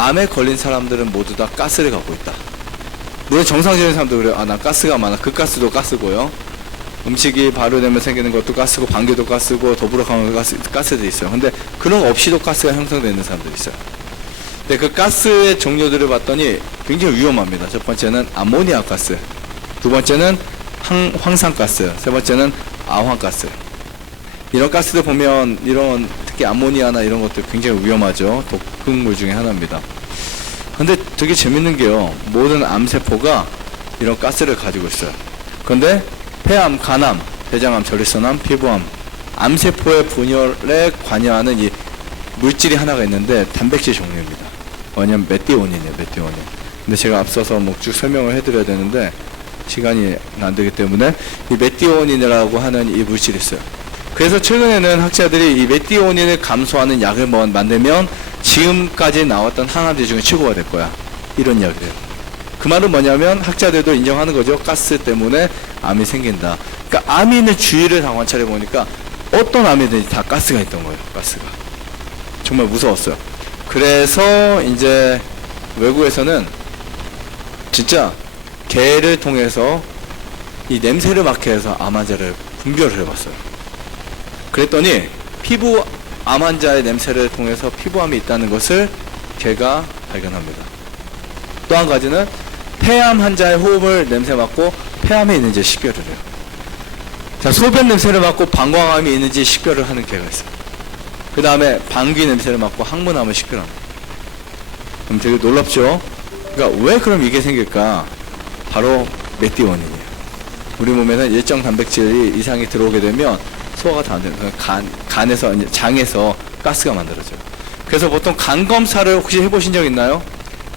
암에 걸린 사람들은 모두 다 가스를 갖고 있다. 물론 정상적인 사람도 그래요. 아, 나 가스가 많아. 그 가스도 가스고요. 음식이 발효되면 생기는 것도 가스고, 방귀도 가스고, 더불어 강한 가스도 있어요. 근데 그런 거 없이도 가스가 형성되는 사람들이 있어요. 근데 그 가스의 종류들을 봤더니 굉장히 위험합니다. 첫 번째는 암모니아 가스, 두 번째는 황산가스, 세 번째는 아황가스. 이런 가스들 보면 이런 특히 암모니아나 이런 것들 굉장히 위험하죠. 독극물 중에 하나입니다. 근데 되게 재밌는 게요, 모든 암세포가 이런 가스를 가지고 있어요. 그런데 폐암, 간암, 대장암, 전립선암, 피부암, 암세포의 분열에 관여하는 이 물질이 하나가 있는데 단백질 종류입니다. 뭐냐면 메티오닌이에요. 메티오닌. 근데 제가 앞서서 뭐 쭉 설명을 해드려야 되는데 시간이 안 되기 때문에 이 메티오닌이라고 하는 이 물질이 있어요. 그래서 최근에는 학자들이 이 메티오닌을 감소하는 약을 만들면 지금까지 나왔던 항암제 중에 최고가 될 거야, 이런 이야기를 해요. 그 말은 뭐냐면 학자들도 인정하는 거죠. 가스 때문에 암이 생긴다. 그러니까 암이 있는 주위를 다 관찰해 보니까 어떤 암이든지 다 가스가 있던 거예요. 가스가 정말 무서웠어요. 그래서 이제 외국에서는 진짜 개를 통해서 이 냄새를 맡게 해서 암 환자를 분별을 해봤어요. 그랬더니 피부 암 환자의 냄새를 통해서 피부암이 있다는 것을 개가 발견합니다. 또 한 가지는 폐암 환자의 호흡을 냄새 맡고 폐암이 있는지 식별을 해요. 자, 소변 냄새를 맡고 방광암이 있는지 식별을 하는 개가 있어요. 그 다음에 방귀 냄새를 맡고 항문암을 식별합니다. 그럼 되게 놀랍죠? 그러니까 왜 그럼 이게 생길까? 바로 메티오닌이에요. 우리 몸에는 일정 단백질 이상이 들어오게 되면 소화가 다 안 돼요. 간에서, 장에서 가스가 만들어져요. 그래서 보통 간 검사를 혹시 해보신 적 있나요?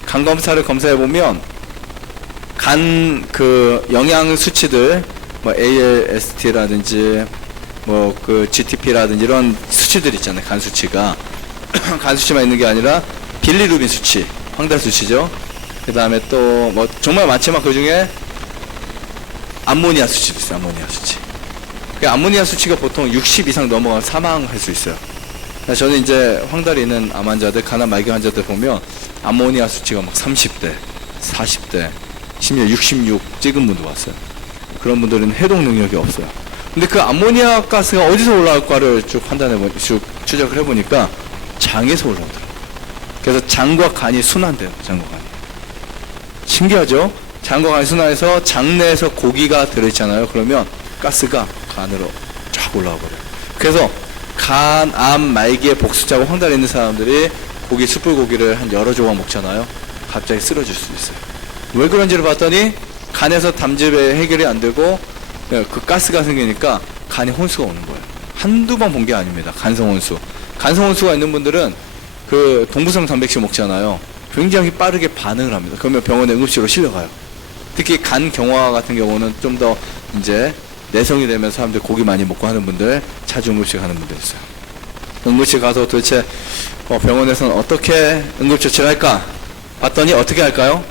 간 검사를 검사해보면 간 그 영양 수치들, 뭐 ALST라든지 뭐 그 GTP라든지 이런 수치들 있잖아요. 간 수치가 간 수치만 있는 게 아니라 빌리루빈 수치, 황달 수치죠. 그 다음에 또 뭐 정말 많지만 그 중에 암모니아 수치도 있어요. 암모니아 수치. 그 암모니아 수치가 보통 60 이상 넘어가면 사망할 수 있어요. 저는 이제 황달이 있는 암 환자들, 간암 말기 환자들 보면 암모니아 수치가 막 30대, 40대, 심지어 66 찍은 분도 왔어요. 그런 분들은 해독 능력이 없어요. 근데 그 암모니아 가스가 어디서 올라올까를 쭉 쭉 추적을 해보니까 장에서 올라오더라고요. 그래서 장과 간이 순환돼요. 장과 간이. 신기하죠? 장과 간이 순환해서 장내에서 고기가 들어있잖아요. 그러면 가스가 간으로 쫙 올라와 버려요. 그래서 간, 암, 말기에 복수자고 황달이 있는 사람들이 고기, 숯불고기를 한 여러 조각 먹잖아요. 갑자기 쓰러질 수 있어요. 왜 그런지를 봤더니 간에서 담즙에 해결이 안 되고 그 가스가 생기니까 간에 혼수가 오는 거예요. 한두 번 본 게 아닙니다. 간성 혼수. 간성 혼수가 있는 분들은 그 동부성 단백질 먹잖아요. 굉장히 빠르게 반응을 합니다. 그러면 병원에 응급실로 실려가요. 특히 간 경화 같은 경우는 좀 더 이제 내성이 되면서 사람들 고기 많이 먹고 하는 분들 자주 응급실 가는 분들 있어요. 응급실 가서 도대체 병원에서는 어떻게 응급조치를 할까 봤더니 어떻게 할까요?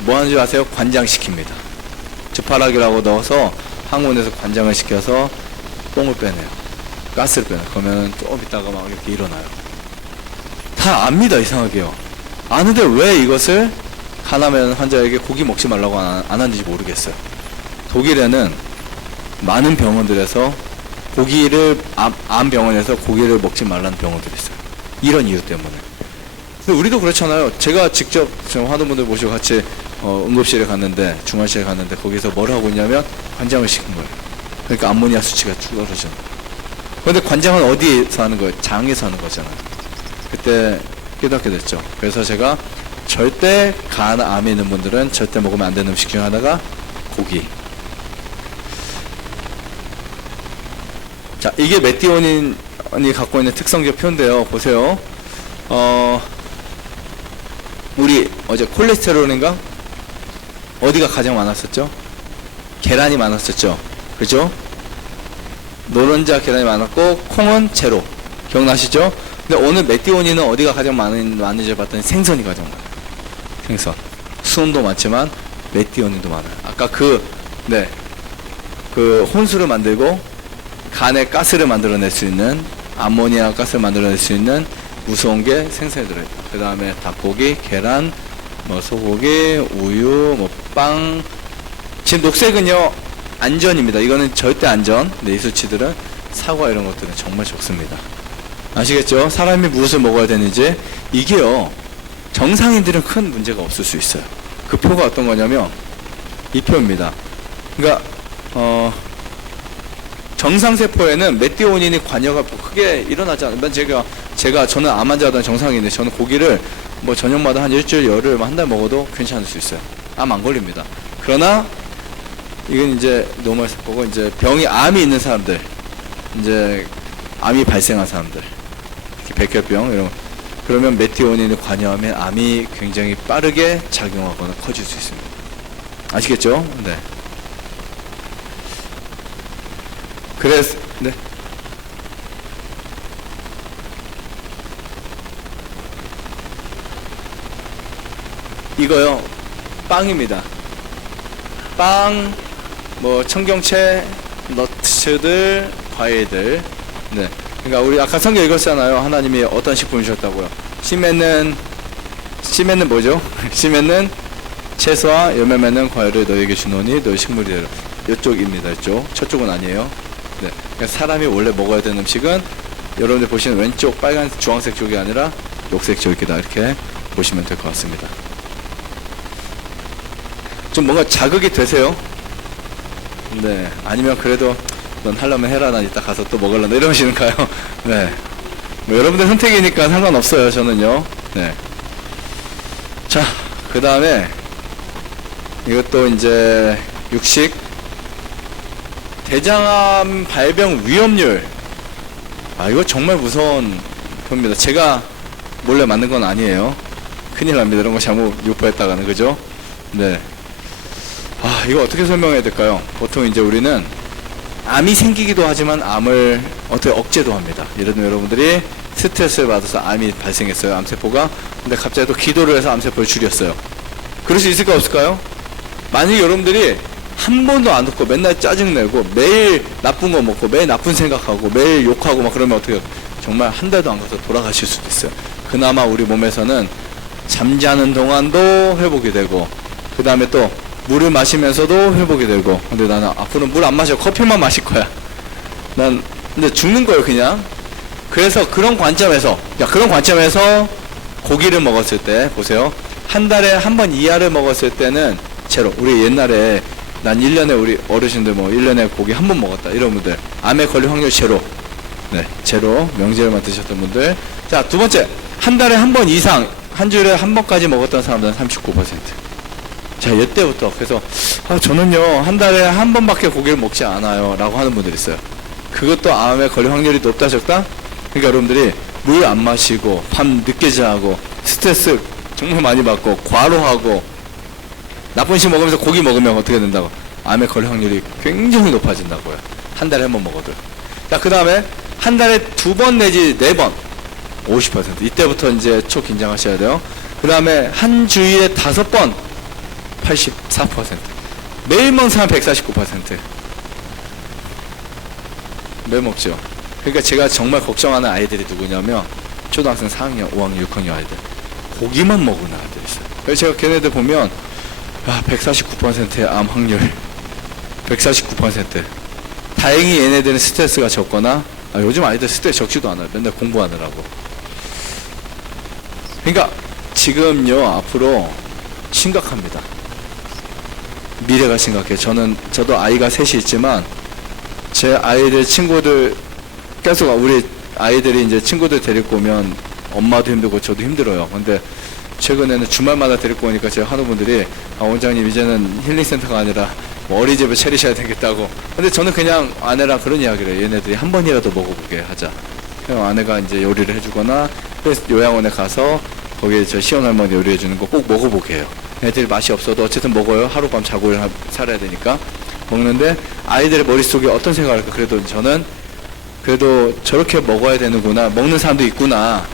뭐 하는 줄 아세요? 관장시킵니다. 주파락이라고 넣어서 항문에서 관장을 시켜서 똥을 빼내요. 가스를 빼내요. 그러면 좀 있다가 막 이렇게 일어나요. 다 압니다. 이상하게요. 아는데 왜 이것을 간암 환자에게 고기 먹지 말라고 안 하는지 모르겠어요. 독일에는 많은 병원들에서 고기를 암 병원에서 고기를 먹지 말라는 병원들이 있어요. 이런 이유 때문에. 근데 우리도 그렇잖아요. 제가 직접 하는 분들 모시고 같이 응급실에 갔는데, 중환실에 갔는데 거기서 뭘 하고 있냐면 관장을 시킨 거예요. 그러니까 암모니아 수치가 쭉 떨어져. 그런데 관장은 어디에서 하는 거예요? 장에서 하는 거잖아요. 그때 깨닫게 됐죠. 그래서 제가 절대 간암에 있는 분들은 절대 먹으면 안 되는 음식 중 하나가 고기. 자, 이게 메티오닌이 갖고 있는 특성적 표인데요. 보세요. 우리 어제 콜레스테롤인가? 어디가 가장 많았었죠? 계란이 많았었죠. 그죠? 노른자 계란이 많았고 콩은 제로. 기억나시죠? 근데 오늘 메티오닌은 어디가 가장 많은지 봤더니 생선이 가장 많아요. 생선. 수은도 많지만 메티오닌도 많아요. 아까 그 혼수를 만들고 간에 가스를 만들어낼 수 있는, 암모니아 가스를 만들어낼 수 있는 무서운 게 생선이 들어있다. 그 다음에 닭고기, 계란, 뭐 소고기, 우유, 뭐 빵. 지금 녹색은요 안전입니다. 이거는 절대 안전. 근데 이 수치들은 사과 이런 것들은 정말 좋습니다. 아시겠죠? 사람이 무엇을 먹어야 되는지. 이게요 정상인들은 큰 문제가 없을 수 있어요. 그 표가 어떤 거냐면 이 표입니다. 그러니까 정상세포에는 메티오닌이 관여가 크게 일어나지 않으면 저는 암 환자든 정상인데 저는 고기를 뭐 저녁마다 한 일주일 열흘 한 달 먹어도 괜찮을 수 있어요. 암 안 걸립니다. 그러나 이건 이제 노멀 세포고 이제 병이 암이 있는 사람들, 이제 암이 발생한 사람들, 백혈병 이런 그러면 메티오닌이 관여하면 암이 굉장히 빠르게 작용하거나 커질 수 있습니다. 아시겠죠? 네. 그래서 네. 이거요 빵입니다. 빵, 뭐 청경채, 너트들, 과일들. 네. 그러니까 우리 아까 성경 읽었잖아요. 하나님이 어떤 식품을 주셨다고요. 씨맺는 뭐죠? 씨맺는 채소와 열매 맺는 과일을 너에게 주노니 너의 식물이 되라. 이쪽입니다. 이쪽. 저쪽은 아니에요. 네. 그러니까 사람이 원래 먹어야 되는 음식은 여러분들 보시는 왼쪽 빨간 주황색 쪽이 아니라 녹색 쪽이다. 이렇게 보시면 될 것 같습니다. 좀 뭔가 자극이 되세요? 네. 아니면 그래도 넌 하려면 해라. 난 이따 가서 또 먹으려나 이러시는가요? 네. 뭐 여러분들 선택이니까 상관없어요. 저는요. 네. 자, 그 다음에 이것도 이제 육식 대장암 발병 위험률. 아, 이거 정말 무서운 표입니다. 제가 몰래 만든 건 아니에요. 큰일 납니다. 이런 거 잘못 유포했다가는. 그죠? 네. 아, 이거 어떻게 설명해야 될까요? 보통 이제 우리는 암이 생기기도 하지만 암을 어떻게 억제도 합니다. 예를 들면 여러분들이 스트레스를 받아서 암이 발생했어요. 암세포가. 근데 갑자기 또 기도를 해서 암세포를 줄였어요. 그럴 수 있을까 없을까요? 만약에 여러분들이 한 번도 안 듣고 맨날 짜증내고 매일 나쁜 거 먹고 매일 나쁜 생각하고 매일 욕하고 막 그러면 어떻게 정말 한 달도 안 가서 돌아가실 수도 있어요. 그나마 우리 몸에서는 잠자는 동안도 회복이 되고 그 다음에 또 물을 마시면서도 회복이 되고. 근데 나는 앞으로 물 안 마셔. 커피만 마실 거야. 난 근데 죽는 거예요 그냥. 그래서 그런 관점에서 고기를 먹었을 때 보세요. 한 달에 한 번 이하를 먹었을 때는 제로. 우리 옛날에 난 1년에 우리 어르신들 뭐 1년에 고기 한 번 먹었다 이런 분들 암에 걸릴 확률 제로. 네, 제로. 명절만 드셨던 분들. 자, 두 번째, 한 달에 한 번 이상 한 주일에 한 번까지 먹었던 사람들은 39%. 자, 이때부터. 그래서 저는요 한 달에 한 번밖에 고기를 먹지 않아요 라고 하는 분들이 있어요. 그것도 암에 걸릴 확률이 높다 적다? 그러니까 여러분들이 물 안 마시고 밤 늦게 자고 스트레스 정말 많이 받고 과로하고 나쁜 음식 먹으면서 고기 먹으면 어떻게 된다고? 암에 걸릴 확률이 굉장히 높아진다고요. 한 달에 한 번 먹어도. 자, 그 다음에 한 달에 2번 내지 4번 50%. 이때부터 이제 초긴장하셔야 돼요. 그 다음에 한 주일에 5번 84%. 매일 먹는 사람 149%. 매일 먹죠. 그러니까 제가 정말 걱정하는 아이들이 누구냐면 초등학생 4학년, 5학년, 6학년 아이들. 고기만 먹는 아이들이 있어요. 그래서 제가 걔네들 보면 149%의 암 확률. 149%. 다행히 얘네들은 스트레스가 적거나 요즘 아이들 스트레스 적지도 않아요. 맨날 공부하느라고. 그러니까 지금요 앞으로 심각합니다. 미래가 심각해요. 저도 아이가 셋이 있지만 제 아이들 친구들 계속 우리 아이들이 이제 친구들 데리고 오면 엄마도 힘들고 저도 힘들어요. 근데 최근에는 주말마다 데리고 오니까 제 한우분들이 원장님 이제는 힐링센터가 아니라 뭐 어린이집을 차리셔야 되겠다고. 근데 저는 그냥 아내랑 그런 이야기를 해요. 얘네들이 한 번이라도 먹어보게 하자. 그냥 아내가 이제 요리를 해주거나 요양원에 가서 거기에 저 시원할머니 요리해주는 거 꼭 먹어보게 해요. 애들이 맛이 없어도 어쨌든 먹어요. 하룻밤 자고 살아야 되니까 먹는데 아이들의 머릿속에 어떤 생각을 할까. 그래도 저는 그래도 저렇게 먹어야 되는구나, 먹는 사람도 있구나.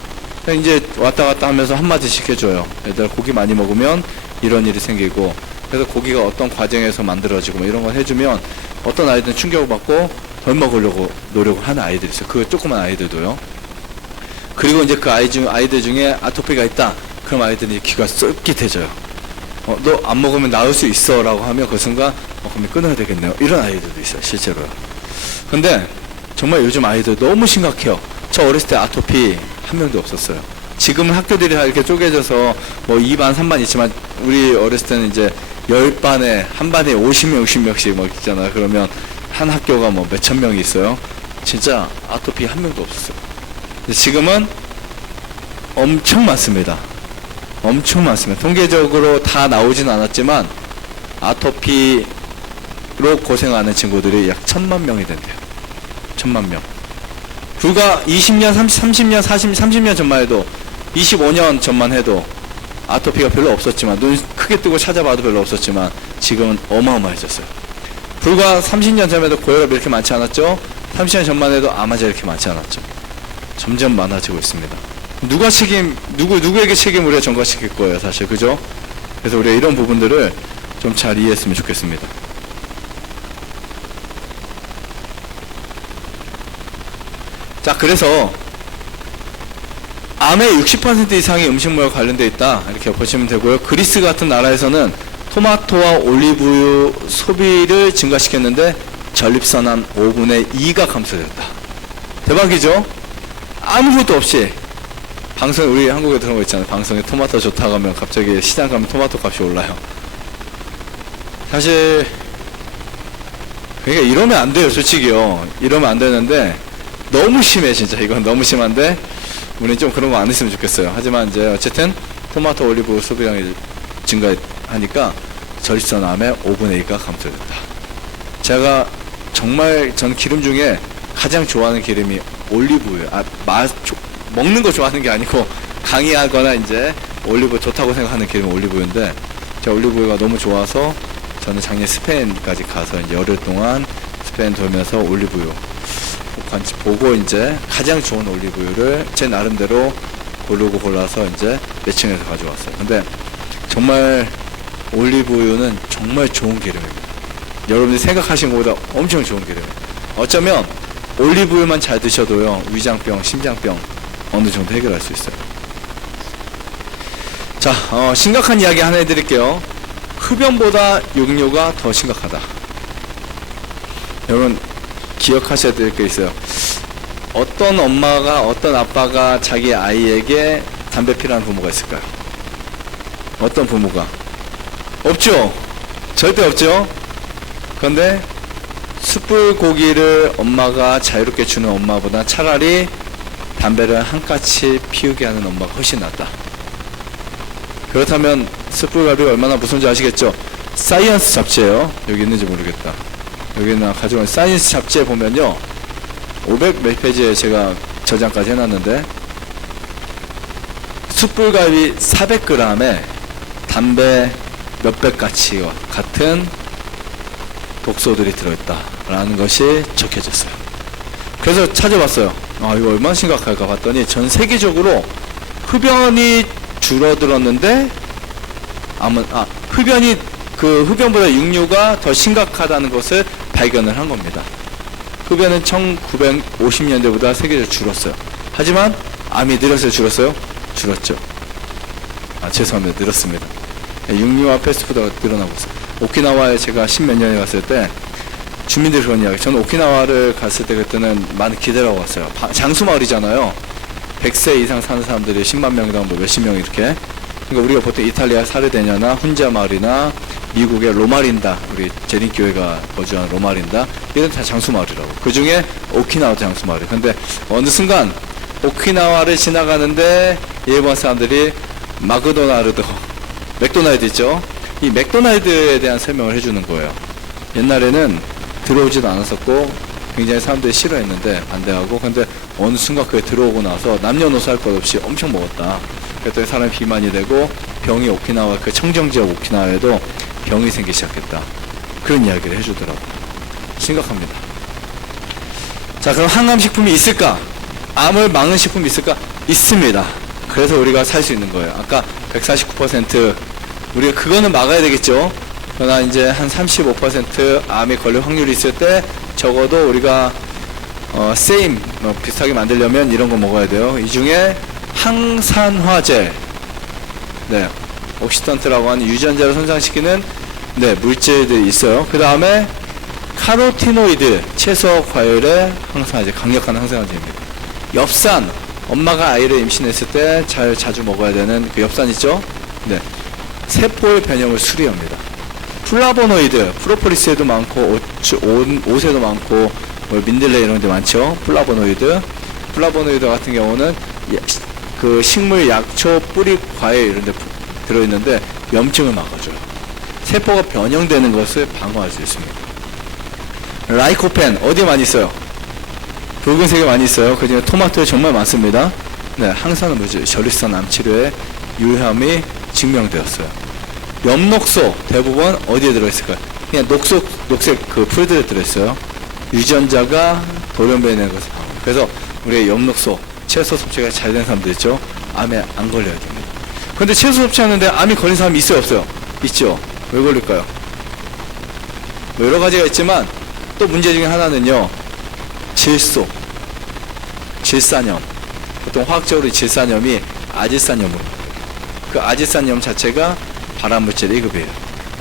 이제 왔다 갔다 하면서 한마디씩 해줘요. 얘들아 고기 많이 먹으면 이런 일이 생기고, 그래서 고기가 어떤 과정에서 만들어지고 뭐 이런 걸 해주면 어떤 아이들은 충격을 받고 덜 먹으려고 노력을 하는 아이들이 있어요. 그 조그만 아이들도요. 그리고 이제 그 아이들 중에 아토피가 있다. 그럼 아이들이 귀가 쏠깃해져요. 너 안 먹으면 나을 수 있어 라고 하면 그 순간 그러면 끊어야 되겠네요. 이런 아이들도 있어요, 실제로요. 근데 정말 요즘 아이들 너무 심각해요. 저 어렸을 때 아토피 한 명도 없었어요. 지금은 학교들이 다 이렇게 쪼개져서 뭐 2반, 3반 있지만 우리 어렸을 때는 이제 10반에 한 반에 50명, 60명씩 뭐 있잖아요. 그러면 한 학교가 뭐 몇천 명이 있어요. 진짜 아토피 한 명도 없었어요. 근데 지금은 엄청 많습니다. 엄청 많습니다. 통계적으로 다 나오진 않았지만 아토피로 고생하는 친구들이 약 1000만 명이 된대요. 1000만 명. 불과 20년, 30년, 30년 전만 해도 25년 전만 해도 아토피가 별로 없었지만 눈 크게 뜨고 찾아봐도 별로 없었지만 지금은 어마어마해졌어요. 불과 30년 전에도 고혈압이 이렇게 많지 않았죠? 30년 전만 해도 암환자 이렇게 많지 않았죠? 점점 많아지고 있습니다. 누구에게 책임을 우리가 전가시킬 거예요, 사실. 그죠? 그래서 우리가 이런 부분들을 좀 잘 이해했으면 좋겠습니다. 자, 그래서 암의 60% 이상이 음식물과 관련되어 있다. 이렇게 보시면 되고요. 그리스 같은 나라에서는 토마토와 올리브유 소비를 증가시켰는데 전립선 한 5분의 2가 감소됐다. 대박이죠? 아무것도 없이 방송, 우리 한국에 그런 거 있잖아요. 방송에 토마토 좋다고 하면 갑자기 시장 가면 토마토 값이 올라요. 사실 그러니까 이러면 안 돼요, 솔직히요. 이러면 안 되는데 너무 심해, 진짜. 이건 너무 심한데 우리는 좀 그런 거 안 했으면 좋겠어요. 하지만 이제 어쨌든 토마토 올리브 소비량이 증가하니까 전립선암의 5분의 2가 감소됐다. 제가 정말 전 기름 중에 가장 좋아하는 기름이 올리브유예요. 먹는 거 좋아하는 게 아니고 강의하거나 이제 올리브 좋다고 생각하는 기름은 올리브유인데 제가 올리브유가 너무 좋아서 저는 작년 스페인까지 가서 이제 열흘 동안 스페인 돌면서 올리브유 보고 이제 가장 좋은 올리브유를 제 나름대로 골라서 이제 매칭해서 가져왔어요. 근데 정말 올리브유는 정말 좋은 기름입니다. 여러분들이 생각하시는 것보다 엄청 좋은 기름이에요. 어쩌면 올리브유만 잘 드셔도요, 위장병, 심장병 어느 정도 해결할 수 있어요. 자, 심각한 이야기 하나 해드릴게요. 흡연보다 육류가 더 심각하다. 여러분 기억하셔야 될 게 있어요. 어떤 엄마가, 어떤 아빠가 자기 아이에게 담배 피우는 부모가 있을까요? 어떤 부모가? 없죠? 절대 없죠? 그런데 숯불 고기를 엄마가 자유롭게 주는 엄마보다 차라리 담배를 한까치 피우게 하는 엄마가 훨씬 낫다. 그렇다면 숯불갈비가 얼마나 무서운지 아시겠죠? 사이언스 잡지예요. 여기 있는지 모르겠다. 여기는 가져온 사이언스 잡지에 보면요, 500 몇 페이지에 제가 저장까지 해놨는데 숯불갈비 400g에 담배 몇백 가치와 같은 독소들이 들어있다라는 것이 적혀졌어요. 그래서 찾아봤어요. 이거 얼마나 심각할까 봤더니 전 세계적으로 흡연이 줄어들었는데 흡연보다 육류가 더 심각하다는 것을 발견을 한 겁니다. 흡연은 1950년대보다 세계적으로 줄었어요. 하지만 암이 늘었어요, 줄었어요? 줄었죠. 죄송합니다. 늘었습니다. 육류와 패스트푸드가 늘어나고 있어요. 오키나와에 제가 10몇 년에 갔을 때 주민들이 그런 이야기, 저는 오키나와를 갔을 때 그때는 많은 기대를 하고 갔어요. 장수마을이잖아요. 100세 이상 사는 사람들이 10만 명이랑 뭐 몇십 명 이렇게. 그러니까 우리가 보통 이탈리아 사르데냐나 혼자 마을이나 미국의 로마린다, 우리 재림교회가 거주하는 로마린다, 이런 다 장수마을이라고. 그 중에 오키나와도 장수마을이에요. 근데 어느 순간 오키나와를 지나가는데 일본 사람들이 맥도날드 있죠? 이 맥도날드에 대한 설명을 해주는 거예요. 옛날에는 들어오지도 않았었고 굉장히 사람들이 싫어했는데 반대하고, 근데 어느 순간 그게 들어오고 나서 남녀노소 할 것 없이 엄청 먹었다. 그랬더니 사람이 비만이 되고 병이 오키나와, 그 청정지역 오키나와에도 병이 생기기 시작했다. 그런 이야기를 해주더라고요. 심각합니다. 자, 그럼 항암식품이 있을까? 암을 막는 식품이 있을까? 있습니다. 그래서 우리가 살 수 있는 거예요. 아까 149% 우리가 그거는 막아야 되겠죠. 그러나 이제 한 35% 암에 걸릴 확률이 있을 때 적어도 우리가 same 비슷하게 만들려면 이런 거 먹어야 돼요. 이 중에 항산화제, 네, 옥시던트라고 하는 유전자를 손상시키는 물질들이 있어요. 그 다음에 카로티노이드, 채소 과일의 항산화제, 강력한 항산화제입니다. 엽산, 엄마가 아이를 임신했을 때 자주 먹어야 되는 그 엽산 있죠? 네, 세포의 변형을 수리합니다. 플라보노이드, 프로폴리스에도 많고 옷에도 많고 민들레 이런 데 많죠. 플라보노이드 같은 경우는 그 식물 약초, 뿌리, 과일 이런 데 들어있는데 염증을 막아줘요. 세포가 변형되는 것을 방어할 수 있습니다. 라이코펜 어디에 많이 있어요? 붉은색에 많이 있어요. 그 중에 토마토에 정말 많습니다. 네, 항산화 물질, 전립선 암 치료에 유효함이 증명되었어요. 엽록소 대부분 어디에 들어있을까요? 그냥 녹색 그 풀들에 들어있어요. 유전자가 돌연변이 되는 것을 방어. 그래서 우리의 엽록소, 채소 섭취가 잘 되는 사람들 있죠? 암에 안 걸려야 됩니다. 근데 채소 섭취하는데 암이 걸린 사람이 있어요, 없어요? 있죠. 왜 걸릴까요? 뭐 여러 가지가 있지만 또 문제 중에 하나는요, 질산염. 보통 화학적으로 질산염이 아질산염으로, 그 아질산염 자체가 발암물질 1급이에요.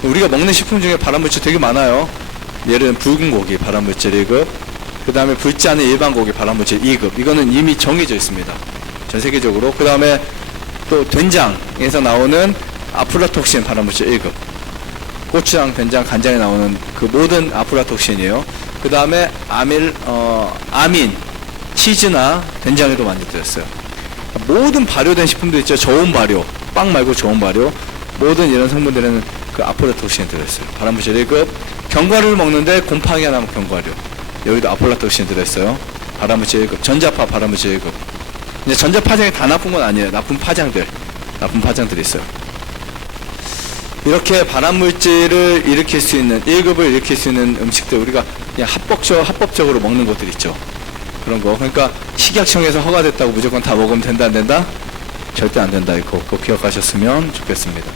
우리가 먹는 식품 중에 발암물질 되게 많아요. 예를 들면 붉은 고기 발암물질 1급, 그 다음에 붉지 않은 일반 고기 발암물질 2급. 이거는 이미 정해져 있습니다, 전 세계적으로. 그 다음에 또 된장에서 나오는 아플라톡신 발암물질 1급, 고추장, 된장, 간장에 나오는 그 모든 아플라톡신이에요. 그 다음에 아민, 치즈나 된장에도 많이 들었어요. 모든 발효된 식품도 있죠. 저온 발효, 빵 말고 저온 발효, 모든 이런 성분들에는 그 아플라톡신이 들어있어요. 발암물질 1급. 견과류를 먹는데 곰팡이가 나면 견과류, 여기도 아플라톡신이 들어있어요. 발암물질 1급. 전자파 발암물질 1급. 이제 전자파장이 다 나쁜 건 아니에요. 나쁜 파장들이 있어요. 이렇게 발암물질을 일으킬 수 있는, 1급을 일으킬 수 있는 음식들, 우리가 그냥 합법적으로 먹는 것들 있죠. 그런 거. 그러니까 식약청에서 허가됐다고 무조건 다 먹으면 된다, 안 된다? 절대 안 된다. 이거 꼭 기억하셨으면 좋겠습니다.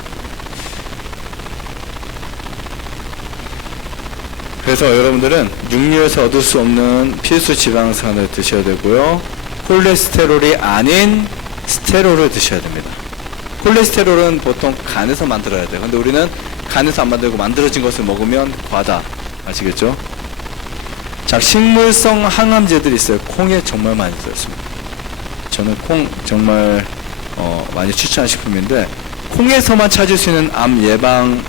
그래서 여러분들은 육류에서 얻을 수 없는 필수 지방산을 드셔야 되고요. 콜레스테롤이 아닌 스테롤을 드셔야 됩니다. 콜레스테롤은 보통 간에서 만들어야 돼요. 근데 우리는 간에서 안 만들고 만들어진 것을 먹으면 과다. 아시겠죠? 자, 식물성 항암제들이 있어요. 콩에 정말 많이 들어있습니다. 저는 콩 정말 많이 추천한 식품인데, 콩에서만 찾을 수 있는 암 예방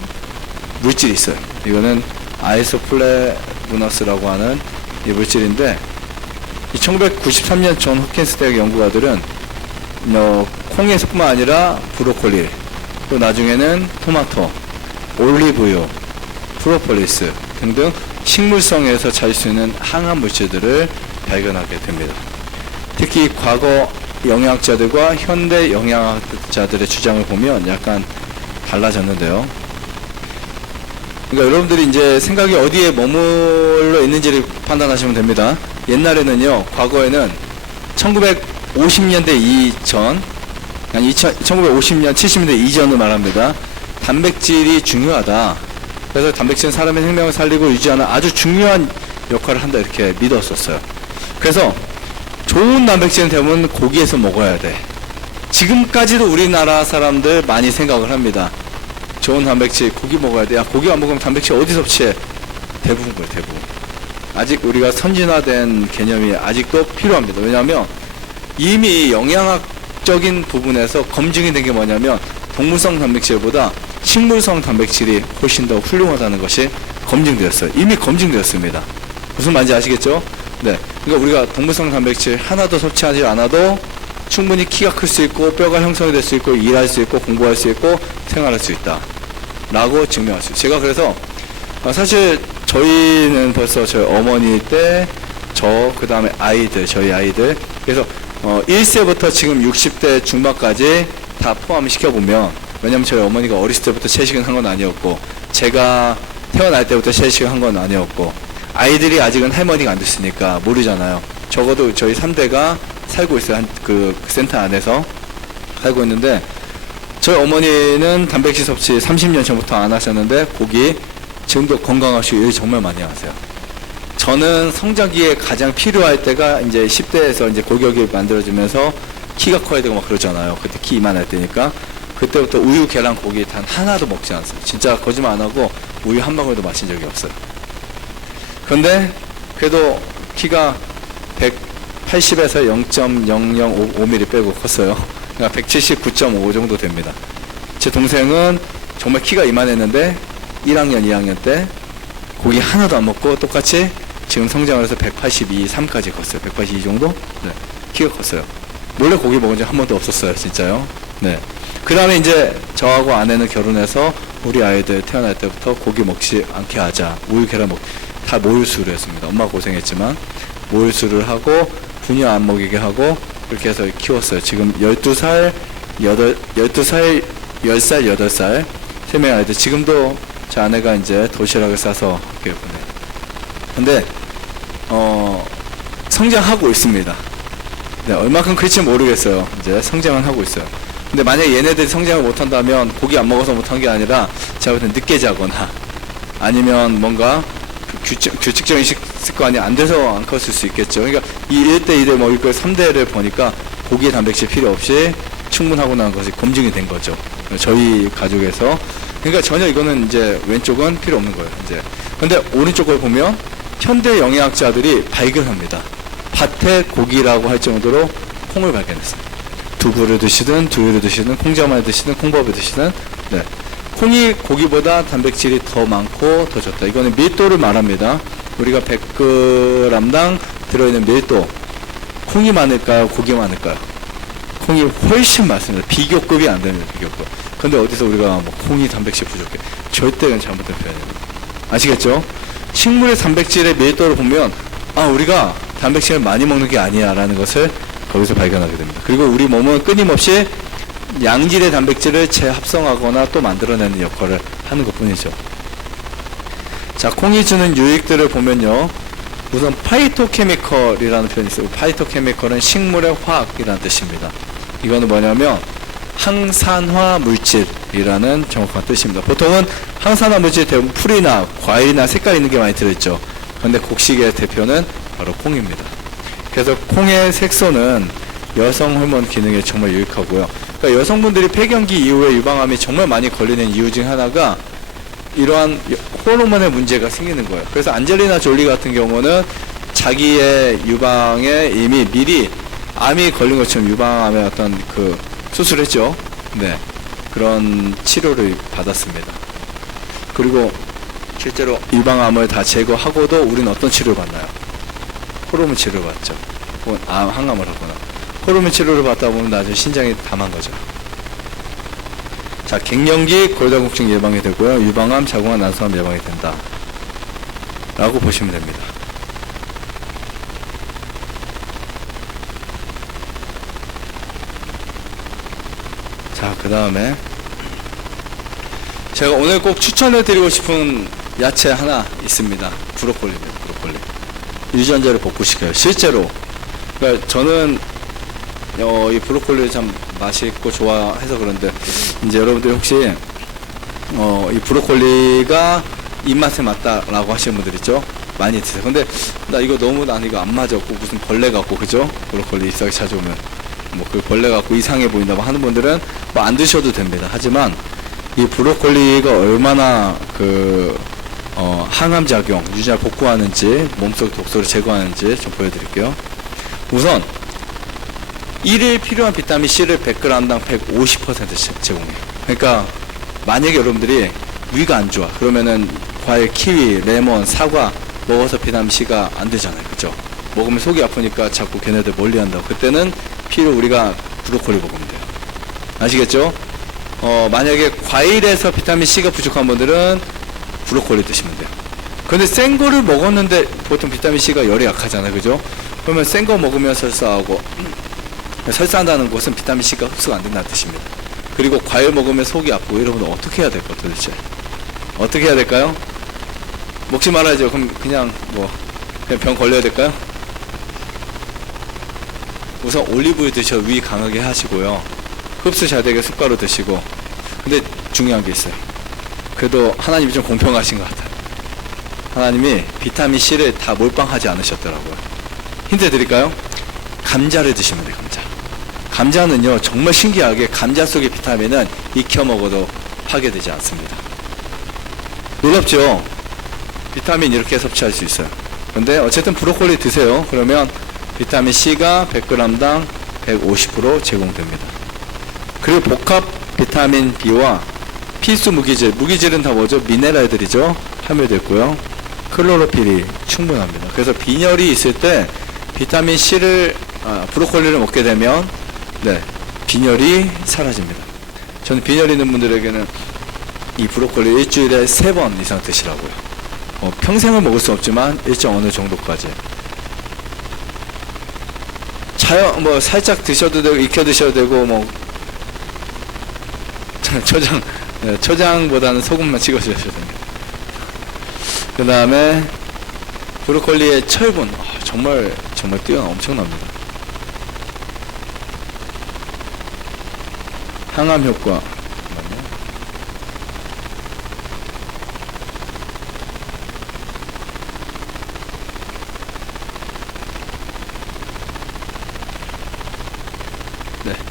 물질이 있어요. 이거는 아이소플레보너스라고 하는 이 물질인데, 1993년 존 홉킨스 대학 연구가들은 콩에서뿐만 아니라 브로콜리, 또 나중에는 토마토, 올리브유, 프로폴리스 등등 식물성에서 찾을 수 있는 항암 물질들을 발견하게 됩니다. 특히 과거 영양학자들과 현대 영양학자들의 주장을 보면 약간 달라졌는데요. 그러니까 여러분들이 이제 생각이 어디에 머물러 있는지를 판단하시면 됩니다. 옛날에는요, 과거에는 1950년대 이전, 1950년, 70년대 이전을 말합니다. 단백질이 중요하다. 그래서 단백질은 사람의 생명을 살리고 유지하는 아주 중요한 역할을 한다, 이렇게 믿었었어요. 그래서 좋은 단백질은 대부분 고기에서 먹어야 돼. 지금까지도 우리나라 사람들 많이 생각을 합니다. 좋은 단백질, 고기 먹어야 돼. 야, 고기 안 먹으면 단백질 어디서 섭취해? 대부분 그래요, 대부분. 아직 우리가 선진화된 개념이 아직도 필요합니다. 왜냐하면 이미 영양학적인 부분에서 검증이 된 게 뭐냐면, 동물성 단백질보다 식물성 단백질이 훨씬 더 훌륭하다는 것이 검증되었어요. 이미 검증되었습니다. 무슨 말인지 아시겠죠? 네. 그러니까 우리가 동물성 단백질 하나도 섭취하지 않아도 충분히 키가 클 수 있고, 뼈가 형성이 될 수 있고, 일할 수 있고, 공부할 수 있고, 생활할 수 있다 라고 증명할 수 있어요. 제가 그래서 사실 저희는 벌써 저희 어머니 때, 그 다음에 저희 아이들, 그래서 1세부터 지금 60대 중반까지 다 포함을 시켜보면, 왜냐면 저희 어머니가 어렸을 때부터 채식은 한 건 아니었고, 제가 태어날 때부터 채식을 한 건 아니었고, 아이들이 아직은 할머니가 안 됐으니까 모르잖아요. 적어도 저희 3대가 살고 있어요. 그 센터 안에서 살고 있는데, 저희 어머니는 단백질 섭취 30년 전부터 안 하셨는데, 고기 지금도 건강하시고 일 정말 많이 하세요. 저는 성장기에 가장 필요할 때가 이제 10대에서 이제 골격이 만들어지면서 키가 커야 되고 막 그러잖아요. 그때 키 이만할 때니까. 그때부터 우유, 계란, 고기 단 하나도 먹지 않았어요. 진짜 거짓말 안 하고 우유 한 방울도 마신 적이 없어요. 그런데 그래도 키가 180에서 0.005mm 빼고 컸어요. 그러니까 179.5 정도 됩니다. 제 동생은 정말 키가 이만했는데 1학년, 2학년 때 고기 하나도 안 먹고 똑같이 지금 성장을 해서 182, 3까지 컸어요. 182 정도? 네. 키가 컸어요. 몰래 고기 먹은 적 한 번도 없었어요. 진짜요. 네. 그 다음에 이제 저하고 아내는 결혼해서 우리 아이들 태어날 때부터 고기 먹지 않게 하자. 우유, 계란 다 모유수를 했습니다. 엄마 고생했지만 모유수를 하고 분유 안 먹이게 하고 그렇게 해서 키웠어요. 지금 12살, 10살, 8살 세 명의 아이들. 지금도 제 아내가 이제 도시락을 싸서 이렇게 보내요. 근데 성장하고 있습니다. 네, 얼마큼 클지 모르겠어요. 이제 성장은 하고 있어요. 근데 만약에 얘네들이 성장을 못한다면 고기 안 먹어서 못한 게 아니라 제가 볼 땐 늦게 자거나 아니면 뭔가 규칙적인 습관이 안 돼서 안 컸을 수 있겠죠. 그러니까 이 1대 2대 먹일 걸 3대를 보니까 고기에 단백질 필요 없이 충분하고 나는 것이 검증이 된 거죠. 저희 가족에서. 그러니까 전혀 이거는 이제 왼쪽은 필요 없는 거예요. 이제. 근데 오른쪽을 보면 현대 영양학자들이 발견합니다. 밭에 고기라고 할 정도로 콩을 발견했어요. 두부를 드시든 두유를 드시든 콩자반을 드시든 콩밥을 드시든 네. 콩이 고기보다 단백질이 더 많고 더 좋다. 이거는 밀도를 말합니다. 우리가 100g당 들어있는 밀도 콩이 많을까요? 고기 많을까요? 콩이 훨씬 많습니다. 비교급이 안 됩니다. 비교급. 근데 어디서 우리가 뭐 콩이 단백질 부족해. 절대 그건 잘못된 표현입니다. 아시겠죠? 식물의 단백질의 밀도를 보면 우리가 단백질을 많이 먹는 게 아니야 라는 것을 거기서 발견하게 됩니다. 그리고 우리 몸은 끊임없이 양질의 단백질을 재합성하거나 또 만들어내는 역할을 하는 것 뿐이죠. 자, 콩이 주는 유익들을 보면요. 우선 파이토케미컬이라는 표현이 있어요. 파이토케미컬은 식물의 화학이라는 뜻입니다. 이거는 뭐냐면 항산화 물질이라는 정확한 뜻입니다. 보통은 항산화 물질 대부분 풀이나 과일이나 색깔 있는 게 많이 들어있죠. 그런데 곡식의 대표는 바로 콩입니다. 그래서 콩의 색소는 여성 호르몬 기능에 정말 유익하고요. 그러니까 여성분들이 폐경기 이후에 유방암이 정말 많이 걸리는 이유 중 하나가 이러한 호르몬의 문제가 생기는 거예요. 그래서 안젤리나 졸리 같은 경우는 자기의 유방에 이미 미리 암이 걸린 것처럼 유방암의 어떤 그 수술했죠. 네. 그런 치료를 받았습니다. 그리고 실제로 유방암을 다 제거하고도 우리는 어떤 치료를 받나요? 호르몬 치료를 받죠. 혹은 항암을 하거나. 호르몬 치료를 받다 보면 나중에 신장이 다 망가져요. 자, 갱년기 골다공증 예방이 되고요. 유방암, 자궁암, 난소암 예방이 된다. 라고 보시면 됩니다. 자, 그 다음에 제가 오늘 꼭 추천해 드리고 싶은 야채 하나 있습니다. 브로콜리입니다. 브로콜리. 유전자를 복구시켜요. 실제로. 그러니까 저는 이 브로콜리를 참 맛있고 좋아해서 그런데 이제 여러분들 혹시 이 브로콜리가 입맛에 맞다라고 하시는 분들 있죠? 많이 드세요. 근데 나 이거 난 이거 안 맞았고 무슨 벌레 같고 그죠? 브로콜리 잎사귀 찾아오면 뭐 그 벌레 같고 이상해 보인다고 하는 분들은 뭐 안 드셔도 됩니다. 하지만 이 브로콜리가 얼마나 항암 작용, 유전자 복구하는지, 몸속 독소를 제거하는지 좀 보여드릴게요. 우선 1일 필요한 비타민 C를 100g당 150% 제공해요. 그러니까 만약에 여러분들이 위가 안 좋아 그러면은 과일, 키위, 레몬, 사과 먹어서 비타민 C가 안 되잖아요. 그죠? 먹으면 속이 아프니까 자꾸 걔네들 멀리 한다고. 그때는 필요 우리가 브로콜리 먹으면 돼요. 아시겠죠? 만약에 과일에서 비타민 C가 부족한 분들은 브로콜리 드시면 돼요. 근데 센 거를 먹었는데 보통 비타민 C가 열이 약하잖아요. 그죠? 그러면 센 거 먹으면 설사하고 설사한다는 것은 비타민 C가 흡수가 안 된다는 뜻입니다. 그리고 과일 먹으면 속이 아프고 여러분은 어떻게 해야 될까요? 도대체 어떻게 해야 될까요? 먹지 말아야죠. 그럼 그냥 병 걸려야 될까요? 우선 올리브유 드셔 위 강하게 하시고요. 흡수 잘 되게 숟가루 드시고. 근데 중요한 게 있어요. 그래도 하나님이 좀 공평하신 것 같아요. 하나님이 비타민 C를 다 몰빵하지 않으셨더라고요. 힌트 드릴까요? 감자를 드시면 돼요. 감자는요 정말 신기하게 감자 속의 비타민은 익혀 먹어도 파괴되지 않습니다. 놀랍죠? 비타민 이렇게 섭취할 수 있어요. 근데 어쨌든 브로콜리 드세요. 그러면 비타민 C가 100g당 150% 제공됩니다. 그리고 복합 비타민 B와 필수 무기질은 다 뭐죠? 미네랄들이죠. 함유됐고요. 클로로필이 충분합니다. 그래서 빈혈이 있을 때 비타민 C를 브로콜리를 먹게 되면 빈혈이 사라집니다. 저는 빈혈 있는 분들에게는 이 브로콜리 일주일에 3번 이상 드시라고요. 평생을 먹을 수 없지만 일정 어느 정도까지. 살짝 드셔도 되고, 익혀 드셔도 되고, 초장보다는 소금만 찍어 주셔도 됩니다. 그 다음에, 브로콜리의 철분. 정말 엄청납니다. 항암 효과.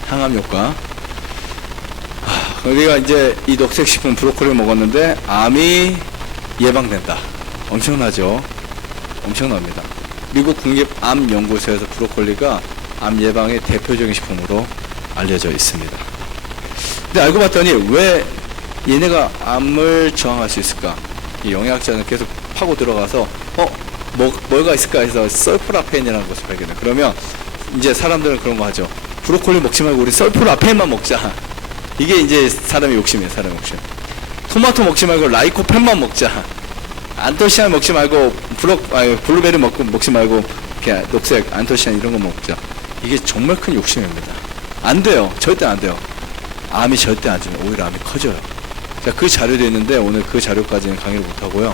항암 효과. 우리가 이제 이 녹색 식품 브로콜리를 먹었는데 암이 예방된다. 엄청나죠? 엄청납니다. 미국 국립암연구소에서 브로콜리가 암 예방의 대표적인 식품으로 알려져 있습니다. 근데 알고 봤더니 왜 얘네가 암을 저항할 수 있을까? 이 영양학자는 계속 파고 들어가서 뭐가 있을까 해서 설프라펜이라는 것을 발견해요. 그러면 이제 사람들은 그런 거 하죠. 브로콜리 먹지 말고 우리 설프라펜만 먹자. 이게 이제 사람의 욕심이에요. 사람의 욕심. 토마토 먹지 말고 라이코펜만 먹자. 안토시아닌 먹지 말고 블루베리 먹지 말고 이렇게 녹색 안토시아닌 이런 거 먹자. 이게 정말 큰 욕심입니다. 안 돼요. 절대 안 돼요. 암이 절대 안 죽어요. 오히려 암이 커져요. 자, 그 자료도 있는데 오늘 그 자료까지는 강의를 못 하고요.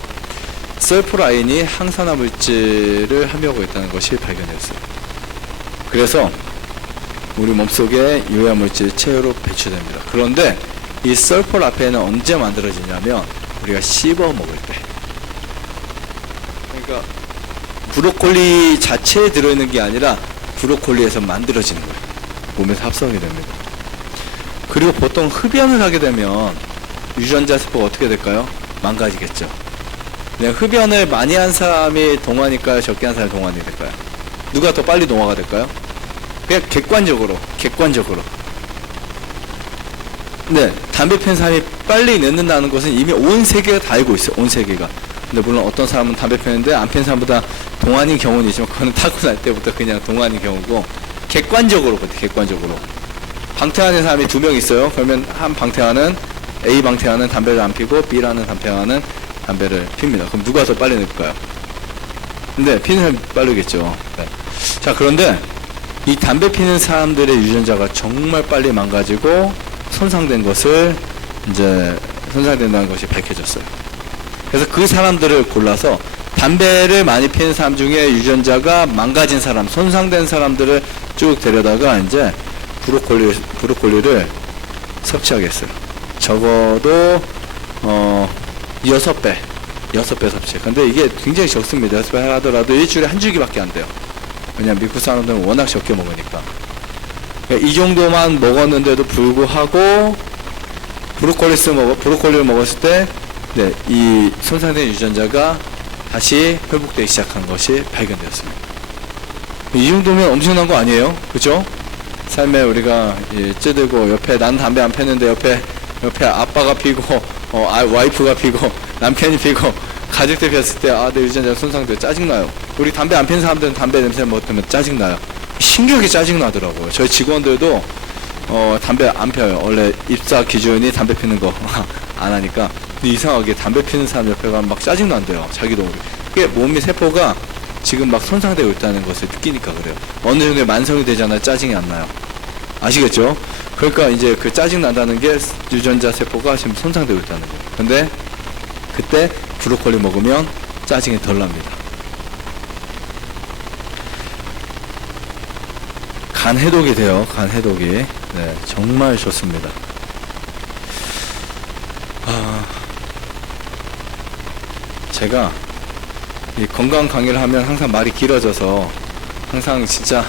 설프라인이 항산화 물질을 함유하고 있다는 것이 발견되었어요. 그래서 우리 몸속에 유해 물질이 체외로 배출됩니다. 그런데 이 설프라펜은 언제 만들어지냐면 우리가 씹어 먹을 때. 그러니까 브로콜리 자체에 들어있는 게 아니라 브로콜리에서 만들어지는 거예요. 몸에서 합성이 됩니다. 그리고 보통 흡연을 하게 되면 유전자 세포가 어떻게 될까요? 망가지겠죠. 그냥 흡연을 많이 한 사람이 동안일까요? 적게 한 사람이 동안이 될까요? 누가 더 빨리 노화가 될까요? 그냥 객관적으로. 네, 담배 피는 사람이 빨리 늙는다는 것은 이미 온 세계가 다 알고 있어요. 온 세계가. 근데 물론 어떤 사람은 담배 피는데 안 피는 사람보다 동안인 경우는 있지만 그거는 타고날 때부터 그냥 동안인 경우고 객관적으로. 방태환의 사람이 2명 있어요. 그러면 한 방태환은 A 방태환은 담배를 안 피고 B라는 방태환은 담배를 핍니다. 그럼 누가 더 빨리 늙을까요? 근데 피는 사람이 빠르겠죠. 네. 자, 그런데 이 담배 피는 사람들의 유전자가 정말 빨리 망가지고 손상된 것을 손상된다는 것이 밝혀졌어요. 그래서 그 사람들을 골라서 담배를 많이 피는 사람 중에 유전자가 망가진 사람, 손상된 사람들을 쭉 데려다가 이제 브로콜리를 섭취하겠어요. 적어도 6배 섭취. 근데 이게 굉장히 적습니다. 6배 하더라도 일주일에 한 줄기밖에 안 돼요. 왜냐면 미국 사람들은 워낙 적게 먹으니까. 그러니까 이 정도만 먹었는데도 불구하고 브로콜리를 먹었을 때 이 손상된 유전자가 다시 회복되기 시작한 것이 발견되었습니다. 이 정도면 엄청난 거 아니에요? 그죠? 삶에 우리가 찌들고 옆에 난 담배 안 폈는데 옆에 아빠가 피고 와이프가 피고 남편이 피고 가족들 피웠을 때 내 유전자가 손상돼 짜증나요. 우리 담배 안 피는 사람들은 담배 냄새 맡으면 짜증나요. 신기하게 짜증나더라고요. 저희 직원들도 담배 안 펴요. 원래 입사 기준이 담배 피는 거 안 하니까. 근데 이상하게 담배 피는 사람 옆에 가면 막 짜증난대요. 자기도 모르게. 그게 몸의 세포가 지금 막 손상되고 있다는 것을 느끼니까 그래요. 어느 정도의 만성이 되잖아요. 짜증이 안 나요. 아시겠죠? 그러니까 이제 그 짜증 난다는 게 유전자 세포가 지금 손상되고 있다는 거예요. 근데 그때 브로콜리 먹으면 짜증이 덜 납니다. 간 해독이 돼요. 간 해독이. 네, 정말 좋습니다. 제가 이 건강 강의를 하면 항상 말이 길어져서 항상 진짜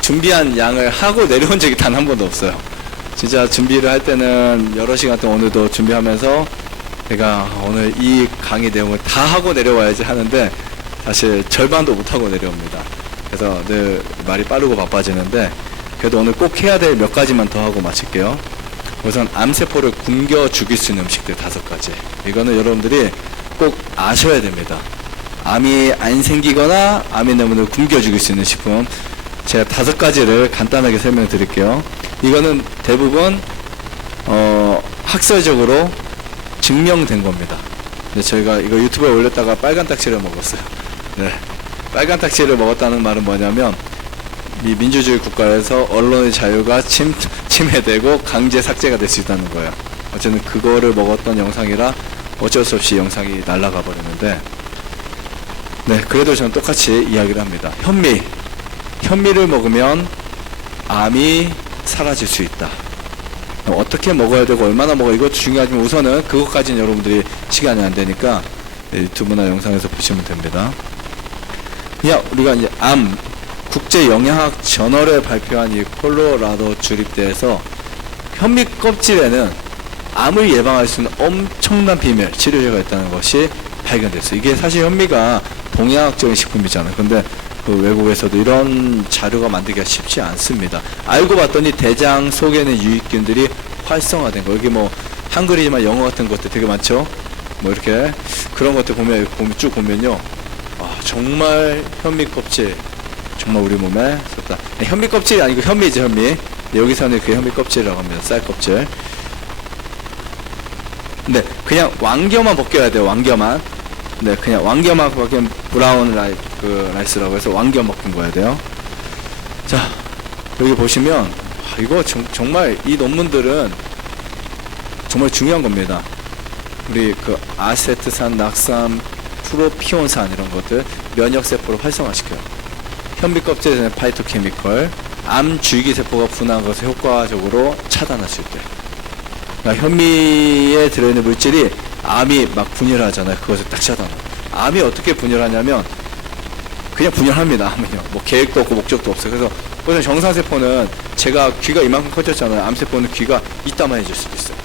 준비한 양을 하고 내려온 적이 단 한 번도 없어요. 진짜 준비를 할 때는 여러 시간 동안 오늘도 준비하면서 내가 오늘 이 강의 내용을 다 하고 내려와야지 하는데 사실 절반도 못하고 내려옵니다. 그래서 늘 말이 빠르고 바빠지는데 그래도 오늘 꼭 해야 될 몇 가지만 더 하고 마칠게요. 우선 암세포를 굶겨 죽일 수 있는 음식들 5가지. 이거는 여러분들이 꼭 아셔야 됩니다. 암이 안 생기거나 암이 있는 분을 굶겨 죽일 수 있는 식품 제가 5가지를 간단하게 설명드릴게요. 이거는 대부분 학설적으로 증명된 겁니다. 근데 저희가 이거 유튜브에 올렸다가 빨간 딱지를 먹었어요. 네, 빨간 딱지를 먹었다는 말은 뭐냐면 이 민주주의 국가에서 언론의 자유가 침해되고 강제 삭제가 될 수 있다는 거예요. 어쨌든 그거를 먹었던 영상이라 어쩔 수 없이 영상이 날아가 버리는데, 네, 그래도 저는 똑같이 이야기를 합니다. 현미를 먹으면 암이 사라질 수 있다. 어떻게 먹어야 되고 얼마나 먹어야, 이것도 중요하지만 우선은 그것까지는 여러분들이 시간이 안 되니까 유튜브나 영상에서 보시면 됩니다. 그냥 우리가 이제 암 국제 영양학 저널에 발표한 이 콜로라도 주립대에서 현미 껍질에는 암을 예방할 수 있는 엄청난 비밀 치료제가 있다는 것이 발견됐어요. 이게 사실 현미가 동양학적인 식품이잖아요. 근데 그 외국에서도 이런 자료가 만들기가 쉽지 않습니다. 알고 봤더니 대장 속에 있는 유익균들이 활성화된 거. 여기 뭐 한글이지만 영어 같은 것들 되게 많죠. 뭐 이렇게 그런 것들 보면 쭉 보면요, 아, 정말 현미 껍질 정말 우리 몸에 좋다. 현미 껍질이 아니고 현미죠, 현미. 여기서는 그 현미 껍질이라고 합니다. 쌀 껍질. 네, 그냥 왕겨만 벗겨야 돼요. 왕겨만. 네, 그냥 왕겨만 벗기면 브라운 라이스라고 해서 왕겨 먹긴 거야 돼요. 자, 여기 보시면 이거 정말 이 논문들은 정말 중요한 겁니다. 우리 그 아세트산, 낙산, 프로피온산 이런 것들 면역세포를 활성화시켜요. 현미 껍질에 있는 파이토케미컬, 암 줄기세포가 분화한 것을 효과적으로 차단할 수 있대. 그러니까 현미에 들어있는 물질이 암이 막 분열하잖아요. 그것을 딱 차단하고. 암이 어떻게 분열하냐면 그냥 분열합니다. 암은요. 뭐 계획도 없고 목적도 없어요. 그래서 우선 정상세포는 제가 귀가 이만큼 커졌잖아요. 암세포는 귀가 이따만해질 수도 있어요.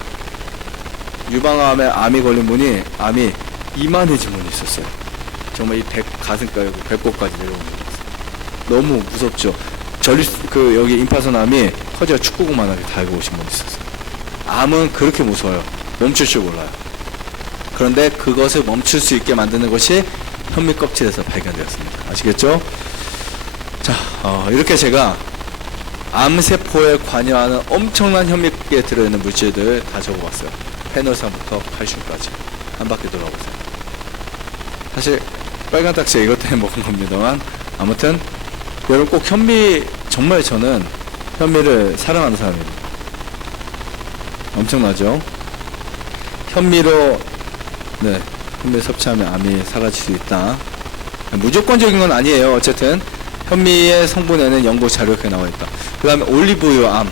유방암에 암이 걸린 분이 암이 이만해진 분이 있었어요. 정말 이 가슴까지 배꼽까지 내려오는 거였어요. 너무 무섭죠. 여기 임파선암이 커져가 축구공만하게 달고 오신 분이 있었어요. 암은 그렇게 무서워요. 멈출 줄 몰라요. 그런데 그것을 멈출 수 있게 만드는 것이 현미 껍질에서 발견되었습니다. 아시겠죠? 자, 이렇게 제가 암세포에 관여하는 엄청난 현미에 들어있는 물질들 다 적어봤어요. 페놀산부터 칼슘까지 한 바퀴 돌아보세요. 사실 빨간 딱지 이것 때문에 먹은 겁니다만, 아무튼 여러분 꼭 현미, 정말 저는 현미를 사랑하는 사람입니다. 엄청나죠? 현미로, 네, 현미 섭취하면 암이 사라질 수 있다. 무조건적인 건 아니에요. 어쨌든 현미의 성분에는 연구 자료가 나와 있다. 그 다음에 올리브유 암.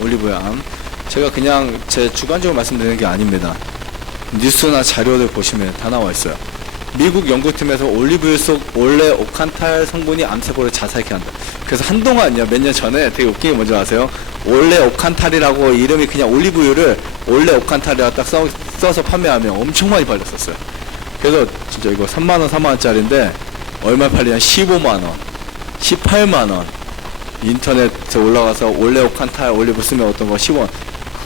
올리브유 암. 제가 그냥 제 주관적으로 말씀드리는 게 아닙니다. 뉴스나 자료들 보시면 다 나와 있어요. 미국 연구팀에서 올리브유 속 올레 오칸탈 성분이 암세포를 자살케 한다. 그래서 한동안요, 몇 년 전에 되게 웃긴 게 뭔지 아세요? 올레 오칸탈이라고 이름이 그냥 올리브유를 올레 오칸탈이라고 딱 써서 판매하면 엄청 많이 팔렸었어요. 그래서 진짜 이거 3만원, 4만원짜리인데 얼마 팔리냐? 15만원, 18만원. 인터넷에 올라가서 올레 오칸탈 올리브 쓰면 어떤 거 10원.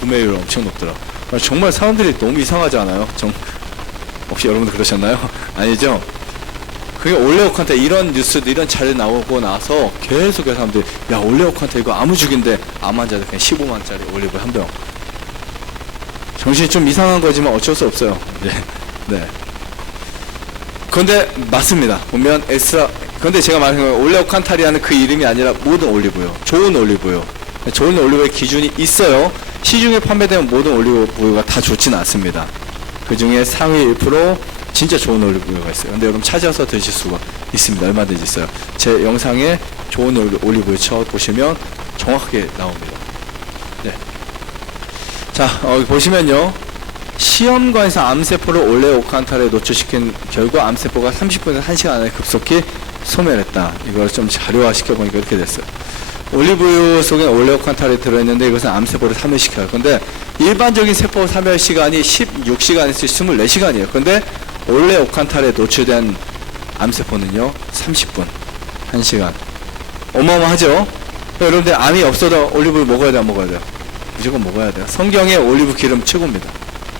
구매율 엄청 높더라. 정말 사람들이 너무 이상하지 않아요? 혹시 여러분들 그러셨나요? 아니죠? 그게 올레오칸테 이런 뉴스도 이런 자료 나오고 나서 계속해서 사람들이, 야, 올레오칸테 이거 아무 죽인데 암 환자들 그냥 15만짜리 올리브 한 병. 정신이 좀 이상한 거지만 어쩔 수 없어요. 네. 그런데 맞습니다. 보면 그런데 제가 말한 건 올레오칸탈이라는 그 이름이 아니라 모든 올리브유, 좋은 올리브유. 좋은 올리브유의 기준이 있어요. 시중에 판매되는 모든 올리브유가 다 좋지는 않습니다. 그 중에 상위 1% 진짜 좋은 올리브유가 있어요. 근데 여러분 찾아서 드실 수가 있습니다. 얼마든지 있어요. 제 영상에 좋은 올리브유 쳐보시면 정확하게 나옵니다. 네. 자, 보시면요. 시험관에서 암세포를 올레오칸탈에 노출시킨 결과 암세포가 30분에서 1시간 안에 급속히 소멸했다. 이걸 좀 자료화 시켜보니까 이렇게 됐어요. 올리브유 속에 올레오칸탈이 들어있는데 이것은 암세포를 사멸시켜요. 근데 일반적인 세포 사멸 시간이 16시간에서 24시간이에요. 근데 올레오칸탈에 노출된 암세포는요 30분, 1시간. 어마어마하죠? 여러분들 암이 없어도 올리브유 먹어야 돼요, 안 먹어야 돼요? 무조건 먹어야 돼요. 성경에 올리브 기름 최고입니다.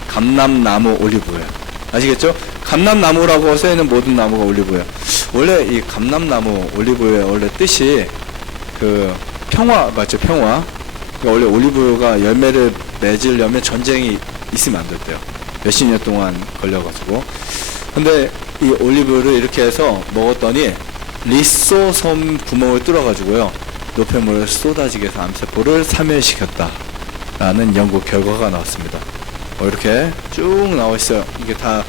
감람나무 올리브예요. 아시겠죠? 감람나무라고 써있는 모든 나무가 올리브예요. 원래 이 감람나무 올리브의 원래 뜻이 그 평화 맞죠? 평화. 그러니까 원래 올리브가 열매를 맺으려면 전쟁이 있으면 안 됐대요. 몇십 년 동안 걸려가지고. 근데 이 올리브를 이렇게 해서 먹었더니 리소섬 구멍을 뚫어가지고요 노폐물을 쏟아지게 해서 암세포를 사멸시켰다라는 연구 결과가 나왔습니다. 이렇게 쭉 나와 있어요. 이게 다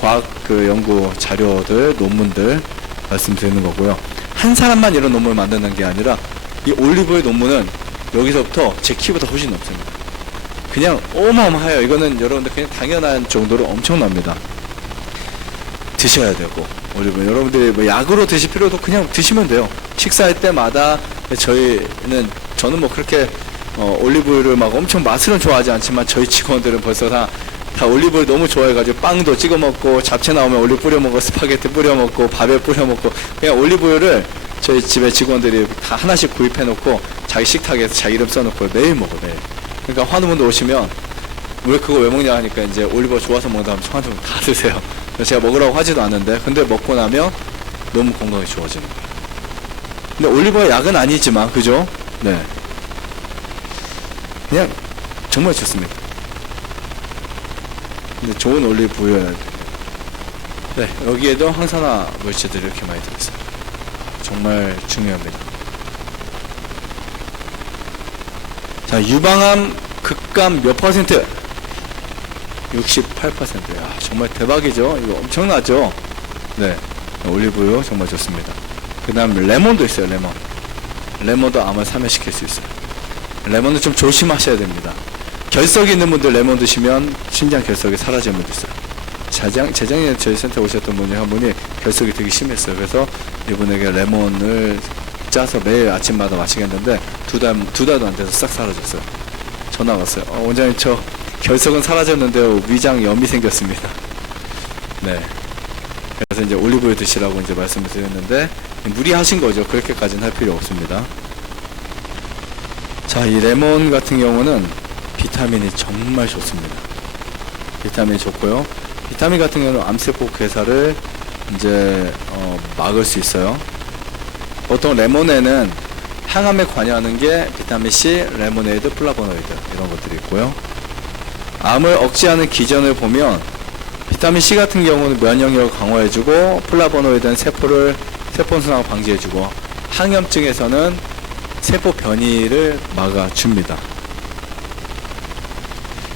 과학 그 연구 자료들, 논문들 말씀드리는 거고요. 한 사람만 이런 논문을 만드는 게 아니라 이 올리브의 논문은 여기서부터 제 키보다 훨씬 높습니다. 그냥 어마어마해요. 이거는 여러분들 그냥 당연한 정도로 엄청납니다. 드셔야 되고 올리브 여러분들이 뭐 약으로 드실 필요도 그냥 드시면 돼요. 식사할 때마다 저는 뭐 그렇게 올리브유를 막 엄청 맛을은 좋아하지 않지만 저희 직원들은 벌써 다 올리브를 너무 좋아해가지고 빵도 찍어 먹고 잡채 나오면 올리브 뿌려 먹고 스파게티 뿌려 먹고 밥에 뿌려 먹고 그냥 올리브유를 저희 집에 직원들이 다 하나씩 구입해 놓고 자기 식탁에서 자기 이름 써놓고 매일 먹어 매일. 그러니까 환우분들 오시면 왜 그거 왜 먹냐 하니까 이제 올리브가 좋아서 먹는다면 저한테 다 드세요. 제가 먹으라고 하지도 않는데 근데 먹고 나면 너무 건강이 좋아지는 거예요. 근데 올리브가 약은 아니지만 그죠? 네. 그냥 정말 좋습니다. 근데 좋은 올리브유여야 돼요. 네, 여기에도 항산화 물질들이 이렇게 많이 들어있어요. 정말 중요합니다. 자, 유방암 극감 몇 퍼센트? 68%야. 정말 대박이죠? 이거 엄청나죠? 네, 올리브유 정말 좋습니다. 그 다음 레몬도 있어요. 레몬도 암을 사멸시킬 수 있어요. 레몬은 좀 조심하셔야 됩니다. 결석이 있는 분들 레몬 드시면 심장 결석이 사라지는 분도 있어요. 재작년에 저희 센터 오셨던 분이 한 분이 결석이 되게 심했어요. 그래서 이분에게 레몬을 짜서 매일 아침마다 마시겠는데 두 달도 안 돼서 싹 사라졌어요. 전화 왔어요. 원장님 저 결석은 사라졌는데요. 위장 염이 생겼습니다. 네. 그래서 이제 올리브유 드시라고 이제 말씀을 드렸는데 무리하신 거죠. 그렇게까지는 할 필요 없습니다. 자, 이 레몬 같은 경우는 비타민이 정말 좋습니다. 비타민이 좋고요. 비타민 같은 경우는 암세포 괴사를 이제 막을 수 있어요. 보통 레몬에는 항암에 관여하는 게 비타민 C, 레모네이드, 플라보노이드 이런 것들이 있고요. 암을 억제하는 기전을 보면 비타민 C 같은 경우는 면역력을 강화해주고 플라보노이드는 세포 손상을 방지해주고 항염증에서는 세포 변이를 막아줍니다.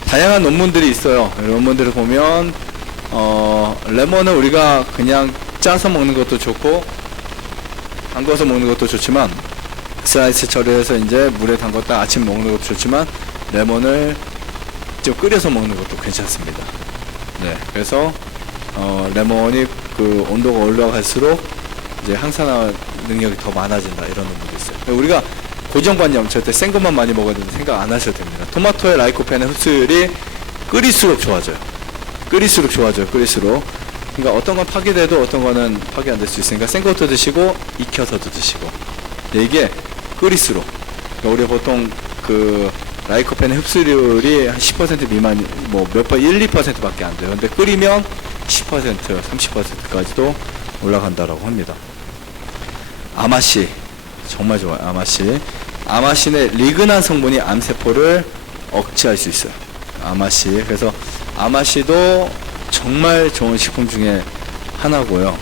다양한 논문들이 있어요. 논문들을 보면 레몬은 우리가 그냥 짜서 먹는 것도 좋고 담궈서 먹는 것도 좋지만 슬라이스 처리해서 이제 물에 담갔다 아침 먹는 것도 좋지만 레몬을 좀 끓여서 먹는 것도 괜찮습니다. 네, 그래서 레몬이 그 온도가 올라갈수록 이제 항산화 능력이 더 많아진다 이런 논문도 있어요. 우리가 고정관념 절대 생것만 많이 먹어야 되는데 생각 안 하셔도 됩니다. 토마토의 라이코펜의 흡수율이 끓일수록 좋아져요. 끓일수록. 그러니까 어떤 건 파괴돼도 어떤 거는 파괴 안 될 수 있으니까 생 것도 드시고 익혀서도 드시고. 이게 끓일수록. 그러니까 우리 보통 그 라이코펜의 흡수율이 한 10% 미만, 뭐 몇 번 1, 2%밖에 안 돼요. 근데 끓이면 10%, 30%까지도 올라간다라고 합니다. 아마씨 정말 좋아요. 아마신의 리그난 성분이 암세포를 억제할 수 있어요. 아마씨. 그래서 아마씨도 정말 좋은 식품 중에 하나고요.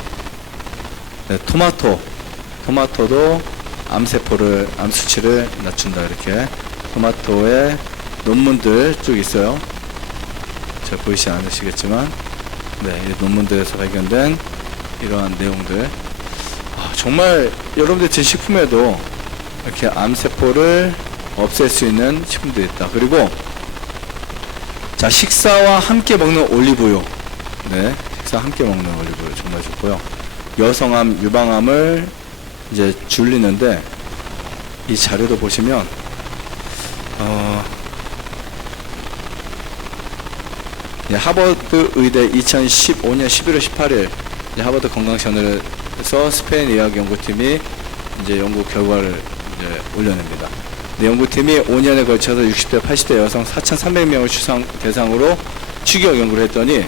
네, 토마토도 암 수치를 낮춘다. 이렇게 토마토의 논문들 쭉 있어요. 잘 보이지 않으시겠지만, 네, 이 논문들에서 발견된 이러한 내용들. 정말 여러분들 제 식품에도 이렇게 암세포를 없앨 수 있는 식품들이 있다. 그리고 자, 식사와 함께 먹는 올리브유. 네, 식사 함께 먹는 올리브유 정말 좋고요. 여성암, 유방암을 이제 줄이는데 이 자료도 보시면 하버드 의대 2015년 11월 18일 하버드 건강저널에서 스페인 의학 연구팀이 이제 연구 결과를 이제 올려냅니다. 연구팀이 5년에 걸쳐서 60대, 80대 여성 4,300명을 대상으로 추격 연구를 했더니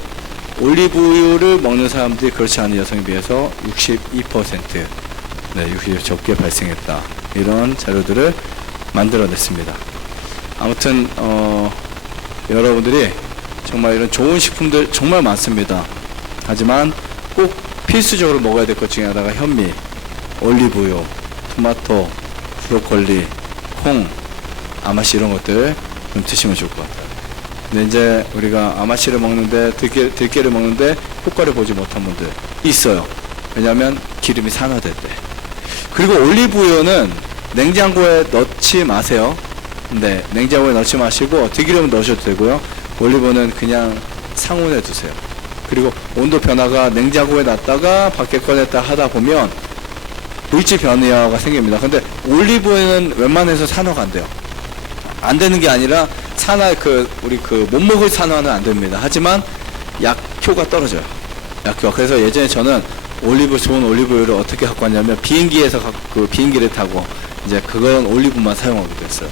올리브유를 먹는 사람들이 그렇지 않은 여성에 비해서 62%, 60% 적게 발생했다. 이런 자료들을 만들어냈습니다. 아무튼 여러분들이 정말 이런 좋은 식품들 정말 많습니다. 하지만 꼭 필수적으로 먹어야 될 것 중에 하나가 현미, 올리브유, 토마토, 브로콜리, 콩, 아마씨 이런 것들 좀 드시면 좋을 것 같아요. 근데 이제 우리가 아마씨를 먹는데 들깨를 먹는데 효과를 보지 못한 분들 있어요. 왜냐하면 기름이 산화될 때. 그리고 올리브유는 냉장고에 넣지 마세요. 네, 냉장고에 넣지 마시고 들기름은 넣으셔도 되고요. 올리브는 그냥 상온에 두세요. 그리고 온도 변화가 냉장고에 놨다가 밖에 꺼냈다 하다 보면 물질 변화가 생깁니다. 근데 올리브유는 웬만해서 산화가 안 돼요. 안 되는 게 아니라 우리 못 먹을 산화는 안 됩니다. 하지만 약효가 떨어져요. 약효. 그래서 예전에 저는 좋은 올리브유를 어떻게 갖고 왔냐면 비행기를 타고 이제 그건 올리브만 사용하게 됐어요.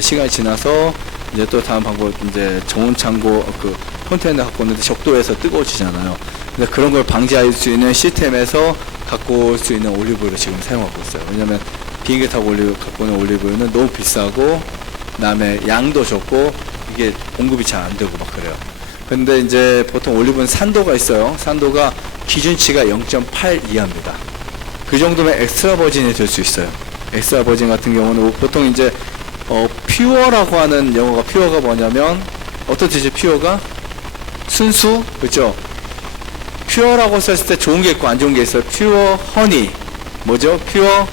시간이 지나서 이제 또 다음 방법 이제 저온 창고 컨테이너 갖고 오는데 적도에서 뜨거워지잖아요. 근데 그런 걸 방지할 수 있는 시스템에서 갖고 올 수 있는 올리브유를 지금 사용하고 있어요. 왜냐면 비행기 타고 갖고 오는 올리브유는 너무 비싸고 그다음에 양도 적고 이게 공급이 잘 안 되고 막 그래요. 근데 이제 보통 올리브는 산도가 있어요. 산도가 기준치가 0.8 이하입니다. 그 정도면 엑스트라 버진이 될 수 있어요. 엑스트라 버진 같은 경우는 보통 이제 퓨어라고 하는 영어가 퓨어가 뭐냐면 어떤 뜻이 퓨어가 순수 그렇죠? 퓨어라고 썼을 때 좋은 게 있고 안 좋은 게 있어요. 퓨어 허니 뭐죠? 퓨어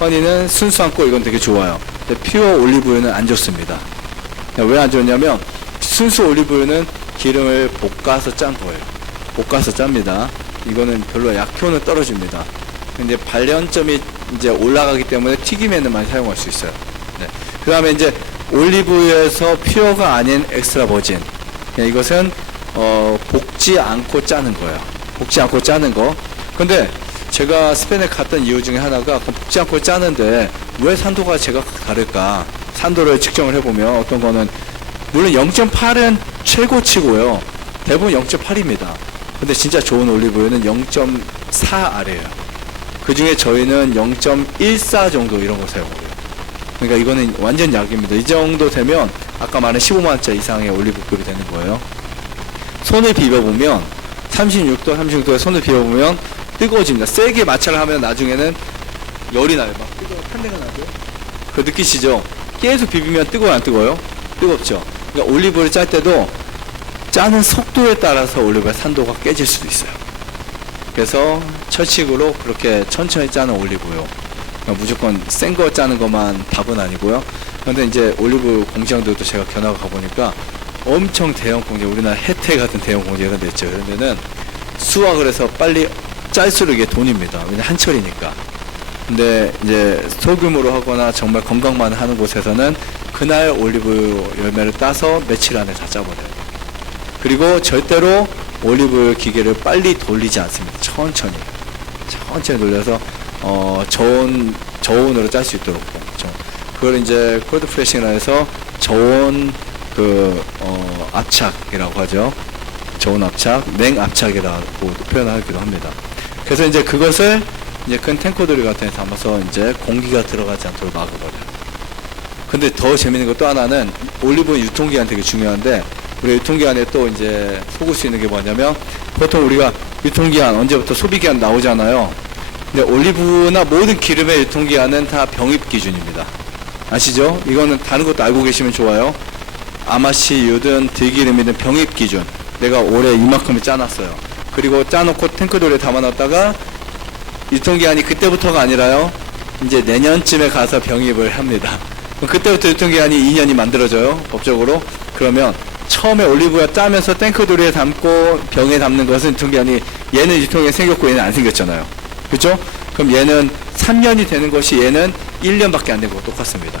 허니는 순수한 거 이건 되게 좋아요. 근데 퓨어 올리브유는 안 좋습니다. 왜 안 좋냐면 순수 올리브유는 기름을 볶아서 짠 거예요. 볶아서 짭니다. 이거는 별로 약효는 떨어집니다. 근데 발연점이 이제 올라가기 때문에 튀김에는 많이 사용할 수 있어요. 네. 그 다음에 이제 올리브유에서 퓨어가 아닌 엑스트라 버진. 이것은 볶지 않고 짜는 거예요. 볶지 않고 짜는 거. 근데 제가 스페인에 갔던 이유 중에 하나가 볶지 않고 짜는데 왜 산도가 제가 다를까? 산도를 측정을 해보면 어떤 거는 물론 0.8은 최고치고요. 대부분 0.8입니다. 근데 진짜 좋은 올리브유는 0.4 아래예요. 그 중에 저희는 0.14 정도 이런 거 사용해요. 그러니까 이거는 완전 약입니다. 이 정도 되면 아까 말한 15만원짜리 이상의 올리브급이 되는 거예요. 손을 비벼보면 36도에 손을 비벼보면 뜨거워집니다. 세게 마찰을 하면 나중에는 열이 나요. 막 탄내가 나죠. 그거 느끼시죠? 계속 비비면 뜨거워요, 안 뜨거워요? 뜨겁죠. 그러니까 올리브를 짤 때도 짜는 속도에 따라서 올리브의 산도가 깨질 수도 있어요. 그래서 철칙으로 그렇게 천천히 짜는 올리브요. 그러니까 무조건 센 거 짜는 것만 답은 아니고요. 그런데 이제 올리브 공장들도 제가 견학을 가보니까 엄청 대형 공장, 우리나라 혜태 같은 대형 공장 이런 데 있죠. 이런 데는 수확을 해서 빨리 짤수록 이게 돈입니다. 왜냐면 한철이니까. 근데 이제 소규모로 하거나 정말 건강만 하는 곳에서는 그날 올리브 열매를 따서 며칠 안에 다 짜버려요. 그리고 절대로 올리브 기계를 빨리 돌리지 않습니다. 천천히 돌려서 저온으로 짤 수 있도록 그걸 이제 콜드 프레싱이라 해서 저온 압착이라고 하죠. 저온 압착, 냉 압착이라고 표현하기도 합니다. 그래서 이제 그것을 이제 큰 탱커들 같은 데 담아서 이제 공기가 들어가지 않도록 막아버려요. 근데 더 재밌는 것 또 하나는 올리브 유통기한 되게 중요한데, 우리 유통기한에 또 이제 속을 수 있는 게 뭐냐면, 보통 우리가 유통기한 언제부터 소비기한 나오잖아요. 근데 올리브나 모든 기름의 유통기한은 다 병입 기준입니다. 아시죠? 이거는 다른 것도 알고 계시면 좋아요. 아마씨유든 들기름이든 병입 기준. 내가 올해 이만큼을 짜놨어요. 그리고 짜놓고 탱크돌에 담아놨다가 유통기한이 그때부터가 아니라요, 이제 내년쯤에 가서 병입을 합니다. 그럼 그때부터 유통기한이 2년이 만들어져요, 법적으로. 그러면 처음에 올리브가 짜면서 탱크돌이에 담고 병에 담는 것은 유통기한이 얘는 유통기한이 생겼고 얘는 안 생겼잖아요. 그렇죠? 그럼 얘는 3년이 되는 것이 얘는 1년밖에 안 된 거 똑같습니다.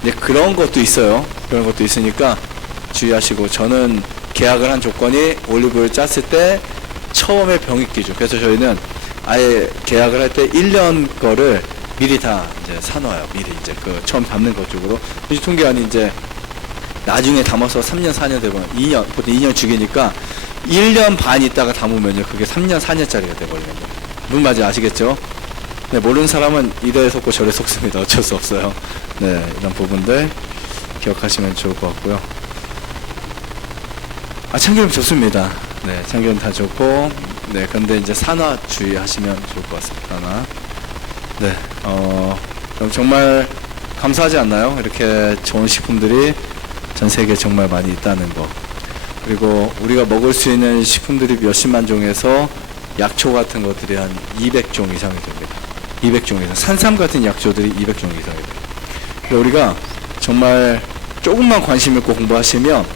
근데 그런 것도 있어요. 그런 것도 있으니까 주의하시고, 저는 계약을 한 조건이 올리브를 짰을 때 처음에 병이 끼죠. 그래서 저희는 아예 계약을 할 때 1년 거를 미리 다 이제 사놔요. 미리 이제 그 처음 담는 것 쪽으로. 유통기한이 이제 나중에 담아서 3년, 4년 되면 2년, 보통 2년 주기니까 1년 반 있다가 담으면요, 그게 3년, 4년짜리가 돼버리는 거예요. 무슨 말인지 아시겠죠? 네, 모르는 사람은 이래 속고 저래 속습니다. 어쩔 수 없어요. 네, 이런 부분들 기억하시면 좋을 것 같고요. 참기름 좋습니다. 네, 참기름 다 좋고, 네, 근데 이제 산화 주의하시면 좋을 것 같습니다. 산화. 네, 그럼 정말 감사하지 않나요? 이렇게 좋은 식품들이 전 세계에 정말 많이 있다는 거. 그리고 우리가 먹을 수 있는 식품들이 몇십만 종에서 약초 같은 것들이 한 200종 이상이 됩니다. 200종 이상. 산삼 같은 약초들이 200종 이상이 돼요. 그러니까 우리가 정말 조금만 관심 있고 공부하시면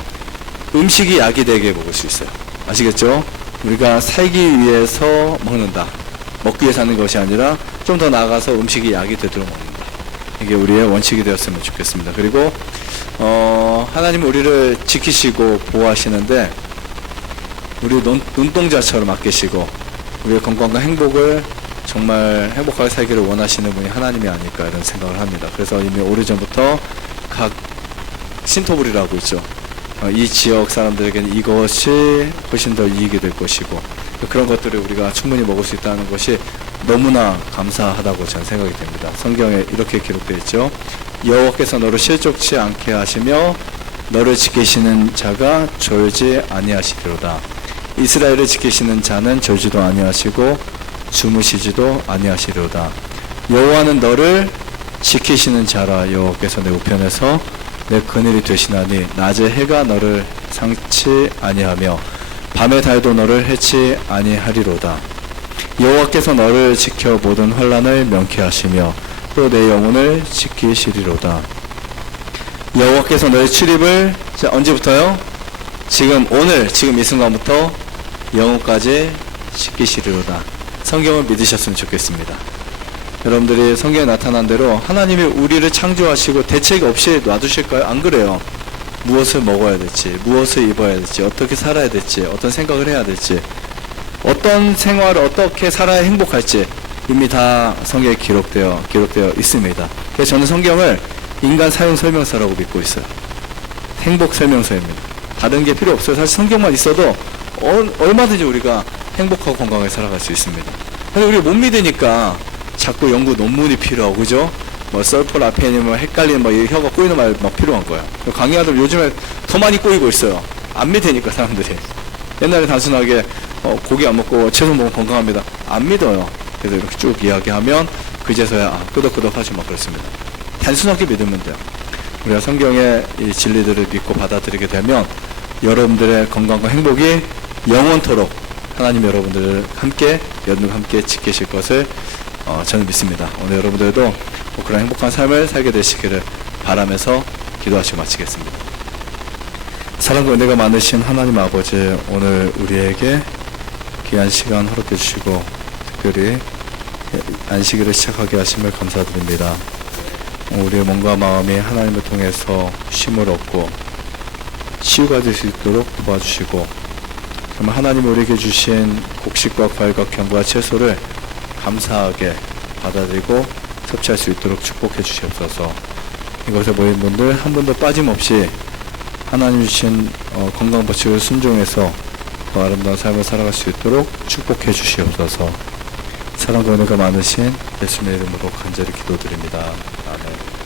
음식이 약이 되게 먹을 수 있어요. 아시겠죠? 우리가 살기 위해서 먹는다. 먹기 위해 사는 것이 아니라 좀 더 나아가서 음식이 약이 되도록 먹는다. 이게 우리의 원칙이 되었으면 좋겠습니다. 그리고 하나님은 우리를 지키시고 보호하시는데 우리 눈동자처럼 아끼시고 우리의 건강과 행복을 정말 행복하게 살기를 원하시는 분이 하나님이 아닐까 이런 생각을 합니다. 그래서 이미 오래전부터 각 신토불이라고 있죠. 이 지역 사람들에게는 이것이 훨씬 더 이익이 될 것이고 그런 것들을 우리가 충분히 먹을 수 있다는 것이 너무나 감사하다고 저는 생각이 됩니다. 성경에 이렇게 기록되어 있죠. 여호와께서 너를 실족치 않게 하시며 너를 지키시는 자가 졸지 아니하시리로다. 이스라엘을 지키시는 자는 졸지도 아니하시고 주무시지도 아니하시리로다. 여호와는 너를 지키시는 자라. 여호와께서 내 우편에서 내 그늘이 되시나니 낮에 해가 너를 상치 아니하며 밤의 달도 너를 해치 아니하리로다. 여호와께서 너를 지켜 모든 환난을 명케 하시며 또 내 영혼을 지키시리로다. 여호와께서 너의 출입을 언제부터요? 지금 오늘 지금 이 순간부터 영혼까지 지키시리로다. 성경을 믿으셨으면 좋겠습니다. 여러분들이 성경에 나타난 대로 하나님이 우리를 창조하시고 대책 없이 놔두실까요? 안 그래요. 무엇을 먹어야 될지, 무엇을 입어야 될지, 어떻게 살아야 될지, 어떤 생각을 해야 될지, 어떤 생활을 어떻게 살아야 행복할지 이미 다 성경에 기록되어 있습니다. 그래서 저는 성경을 인간 사용 설명서라고 믿고 있어요. 행복 설명서입니다. 다른 게 필요 없어요. 사실 성경만 있어도 얼마든지 우리가 행복하고 건강하게 살아갈 수 있습니다. 근데 우리가 못 믿으니까 자꾸 연구 논문이 필요하고, 그죠? 뭐 설폴아펜이 뭐 헷갈리는 뭐 혀가 꼬이는 말 막 필요한 거야. 강의하들 요즘에 더 많이 꼬이고 있어요. 안 믿으니까 사람들이. 옛날에 단순하게 고기 안 먹고 채소 먹으면 건강합니다. 안 믿어요. 그래서 이렇게 쭉 이야기하면 그제서야 끄덕끄덕하지 막 그렇습니다. 단순하게 믿으면 돼요. 우리가 성경의 이 진리들을 믿고 받아들이게 되면 여러분들의 건강과 행복이 영원토록 하나님 여러분들을 함께 지키실 것을 저는 믿습니다. 오늘 여러분들도 그런 행복한 삶을 살게 되시기를 바라면서 기도하시고 마치겠습니다. 사랑과 은혜가 많으신 하나님 아버지, 오늘 우리에게 귀한 시간 허락해 주시고 특별히 안식일을 시작하게 하심을 감사드립니다. 우리의 몸과 마음이 하나님을 통해서 쉼을 얻고 치유가 될 수 있도록 도와주시고, 정말 하나님 우리에게 주신 곡식과 과일과 견과 채소를 감사하게 받아들이고 섭취할 수 있도록 축복해 주시옵소서. 이곳에 모인 분들 한 분도 빠짐없이 하나님 주신 건강 법칙을 순종해서 더 아름다운 삶을 살아갈 수 있도록 축복해 주시옵소서. 사랑과 은혜가 많으신 예수님의 이름으로 간절히 기도드립니다. 아멘.